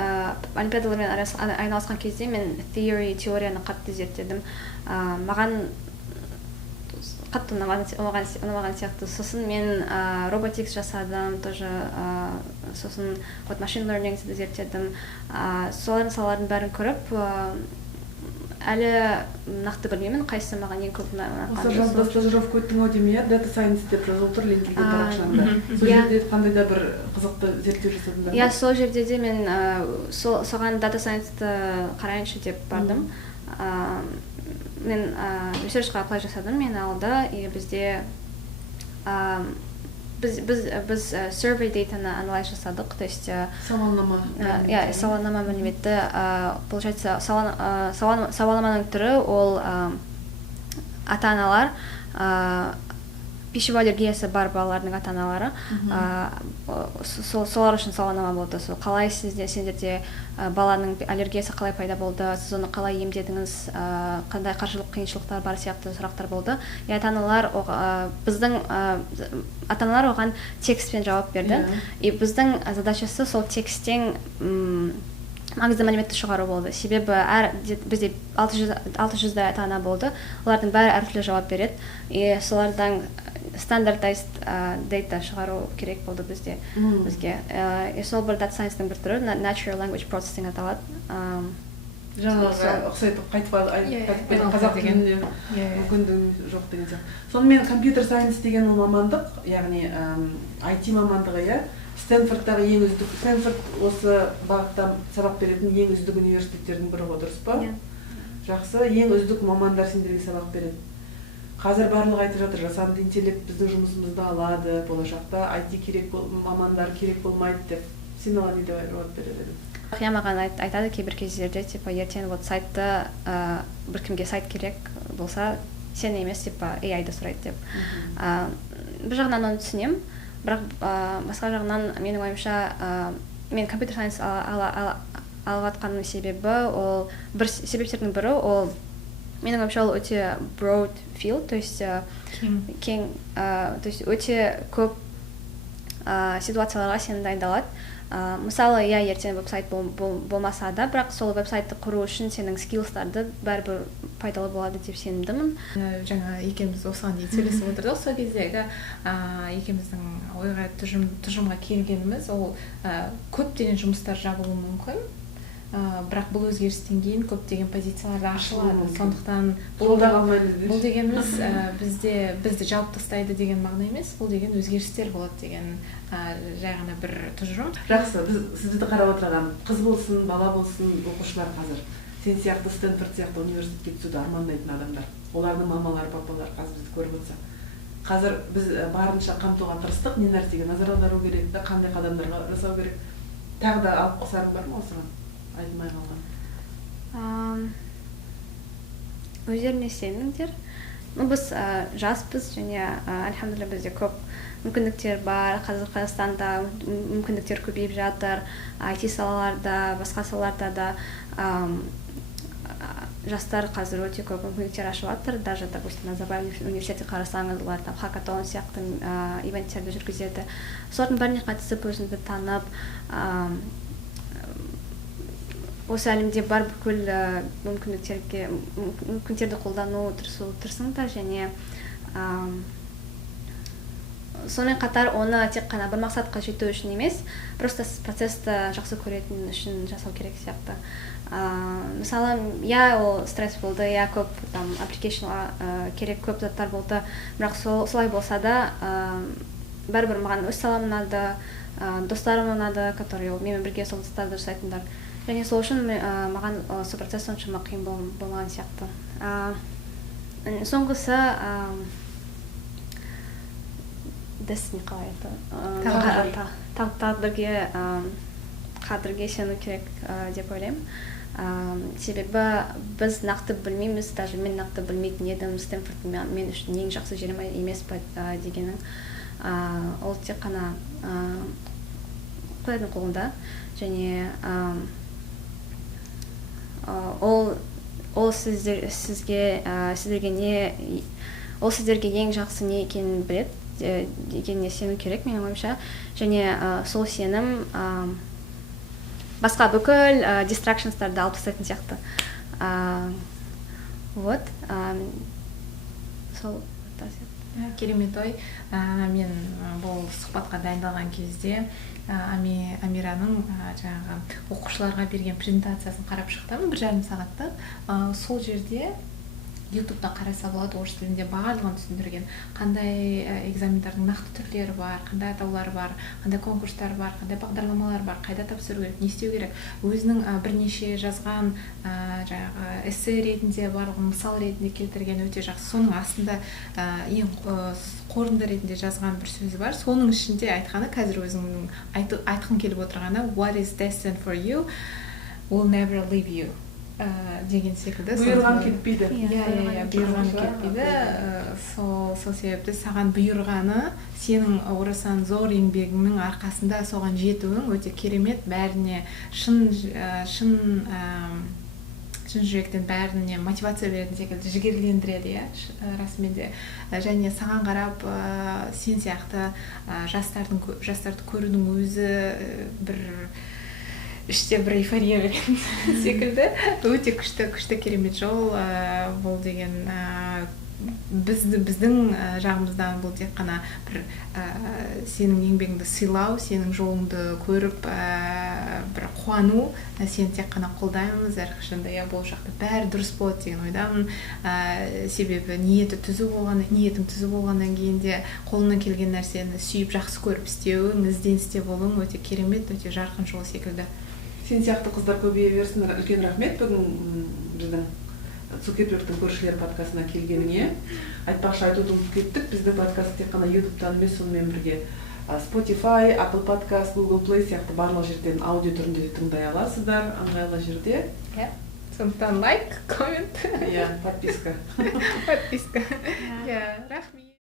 олимпиадалармен айналысқан кезде мен теорияны қатты зерттедім. Маған қатты ұнамаған сияқты. Сосын мен robotics жасадым, тоже сосын machine learning зерттедім. Солардың салалардың бәрін көріп, әлі нақты білмеймін, қайсысы маған ең көп ұнаған. Осы жазда стажировка өттің-ау деймін, Data Science деп жазылып тұр LinkedIn парақшаңда. Сол жерде қандай да бір қызықты зерттеу жасадың ба? Иә, сол жерде де мен соған Data Science-ті қарайыншы деп бардым. Мен ресерчқа аплай жасадым, мен алда, и бізде біз survey data-ны анализ жасадық, то есть сауалнама мәліметті, получается, сауалнаманың түрі ол ата-аналар, пищевой аллергиясы бар балалардың ата-аналары, солар үшін сауалнама болды. Қалай сендерде баланың аллергиясы қалай пайда болды, сіз оны қалай емдедіңіз, қандай қаржылық қиыншылықтар бар сияқты сұрақтар болды. Біздің ата-аналар оған текстпен жауап берді. И біздің задачасы сол тексттен маңызды мәліметті шығару болды. Себебі бізде 600-дай ата-ана болды. Олардың бәрі әртүрлі жауап береді. И солардан standardized data шығару керек болды бізге. И сол бір data science-ның бір түрі, natural language processing аталады. Жаңағы ұқсайтып қайтып қазақ тіліне мүмкіндігің жоқ деген сияқты. Сонымен компьютер сайенс деген мамандық, яғни IT мамандығы, иә, Стэнфордтағы ең үздік, Стэнфорд осы бағытта сабақ беретін ең үздік университеттердің бірі ғой, дұрыс па? Жақсы, ең үздік мамандар сендерге сабақ береді. Қазір барлығы айтып жатыр, жасанды интеллект біздің жұмысымызды алады, болашақта IT керек мамандар керек болмайды деп. Сен оған не деп жауап берер едің? Я маған айтады кейбір кездерде, типа ертең вот сайтты бір кімге сайт керек болса, сен емес, типа AI-ды сұрайды деп. Бір жағынан оны түсінемін, бірақ басқа жағынан менің ойымша мен компьютер сайенс алып жатқаным себебі, ол бір себептердің бірі, ол менің ойымша ол өте broad field, то есть кең, то есть өте көп ситуацияларға сені дайындалады. Мысалы, ертең веб-сайт болмаса да, бірақ сол веб-сайтты құру үшін сенің скиллстарды бәрібір пайдалы болады деп сенімдімін. Жаңа екеуміз осыған дейін сөйлесіп отырдық, сол кездегі екеуміздің ойға тұжырымға келгеніміз, ол көптеген жұмыстар жабылуы мүмкін, бірақ бұл өзгерістен кейін көптеген позициялар ашылады. Сондықтан бұл дегеніміз бізді жауып тастайды деген мағына емес, бұл деген өзгерістер болады деген жай ғана бір тұжырым. Жақсы, сізді қарап отырған қыз болсын, бала болсын, оқушылар қазір сен сияқты Стэнфорд сияқты университетке түсуді армандайтын адамдар, олардың мамалары, папалары қазір бізді көріп отырса, қазір біз барынша қамтуға тырыстық, не нәрсеге назар аудару керек, қандай қадамдарға жасау керек, тағы да алып қосарың бар ма осыған? Айтылмай қалған. Өздеріне сеніңдер. Біз жаспыз және альхамдулилля бізде көп мүмкіндіктер бар. Қазір Қазақстанда мүмкіндіктер көбейіп жатыр. IT салаларда, басқа салаларда да жастар қазір өте көп мүмкіндіктер ашып жатыр. Даже, допустим, Назарбаев университетіне қарасаңыз, олар там хакатон сияқты ивенттерді жүргізеді. Солардың бәріне қатысып өзіңді танып, осы әлемде бар бүкіл мүмкіндіктерді қолдану тырысыңдар және сонымен қатар оны тек қана бір мақсатқа жету үшін емес, просто процессті жақсы көретін үшін жасау керек сияқты. Мысалы, ол стресс болды, көп applicationға керек көп заттар болды, бірақ солай болса да, бәрібір маған өз салам ұнады, достарым ұнады, которые менімен бірге сол заттарды жасайтындар. Және сол үшін маған осы процесс соншама қиын болмаған сияқты. Соңғысы destiny қалай еді? Тағдырге, қадірге сену керек деп ойлаймын. Себебі біз нақты білмейміз, даже мен нақты білмейтін едім, Стэнфорд мен үшін ең жақсы жерім емес па дегенің. Ол тек қана Құдайдың қолында. Және ол сіздерге ең жақсы не екенін біледі дегеніне сену керек менің ойымша. Және сол сенім басқа бүкіл distractions'тарды алып тастайтын сияқты. Вот. Сол керемет ой. Мен бұл сұхбатқа дайындалған кезде Амираның жаңағы оқушыларға берген презентациясын қарап шықтым, 1,5 сағатта. Сол жерде YouTube'дан қараса болады, орыс тілінде барлығын түсіндірген, қандай экзамендардың нақты түрлері бар, қандай атаулары бар, қандай конкурстар бар, қандай бағдарламалар бар, қайда тапсыру керек, не істеу керек. Өзінің бірнеше жазған жаңағы эссе ретінде барлығын мысал ретінде келтірген өте жақсы. Соның астында ең қорытынды ретінде жазған бір сөзі бар. Соның ішінде айтқаны, қазір өзіңнің айтқың келіп отырғаны, what is destined for you will never leave you деген секілді. Бұйырған кетпейді. Бұйырған кетпейді. Сол себепті саған бұйырғаны сенің орасан зор еңбегіңнің арқасында соған жетуің өте керемет, бәріне шын жүректен бәріне мотивация беретін секілді жігерлендіреді, расымен де. Және саған қарап сен сияқты жастарды көрудің өзі бір іште бір эйфория беретін секілді. Өте күшті керемет жол бұл деген. Біздің жағымыздан бұл тек қана бір сенің еңбегіңді сыйлау, сенің жолыңды көріп бір қуану, сен тек қана қолдаймыз әрқашанда. Бұл жақта бәрі дұрыс болады деген ойдамын. Себебі ниетің түзу болғаннан кейін де қолыңнан келген нәрсені сүйіп жақсы көріп істеуің, ізденісте болуың өте керемет, өте жарқын жол секілді. Сен сияқты қыздар көбейе берсін. Үлкен рахмет бүгін біздің Цукербергтің көршілер подкастына келгеніңе. Айтпақшы айтуды ұмытып кеттік. Біздің подкаст тек қана YouTube'дан емес, сонымен бірге Spotify, Apple Podcast, Google Play сияқты барлық жерден аудио түрінде тыңдай аласыздар, ыңғайлы жерде. Сондықтан лайк, коммент, подписка. Рахмет.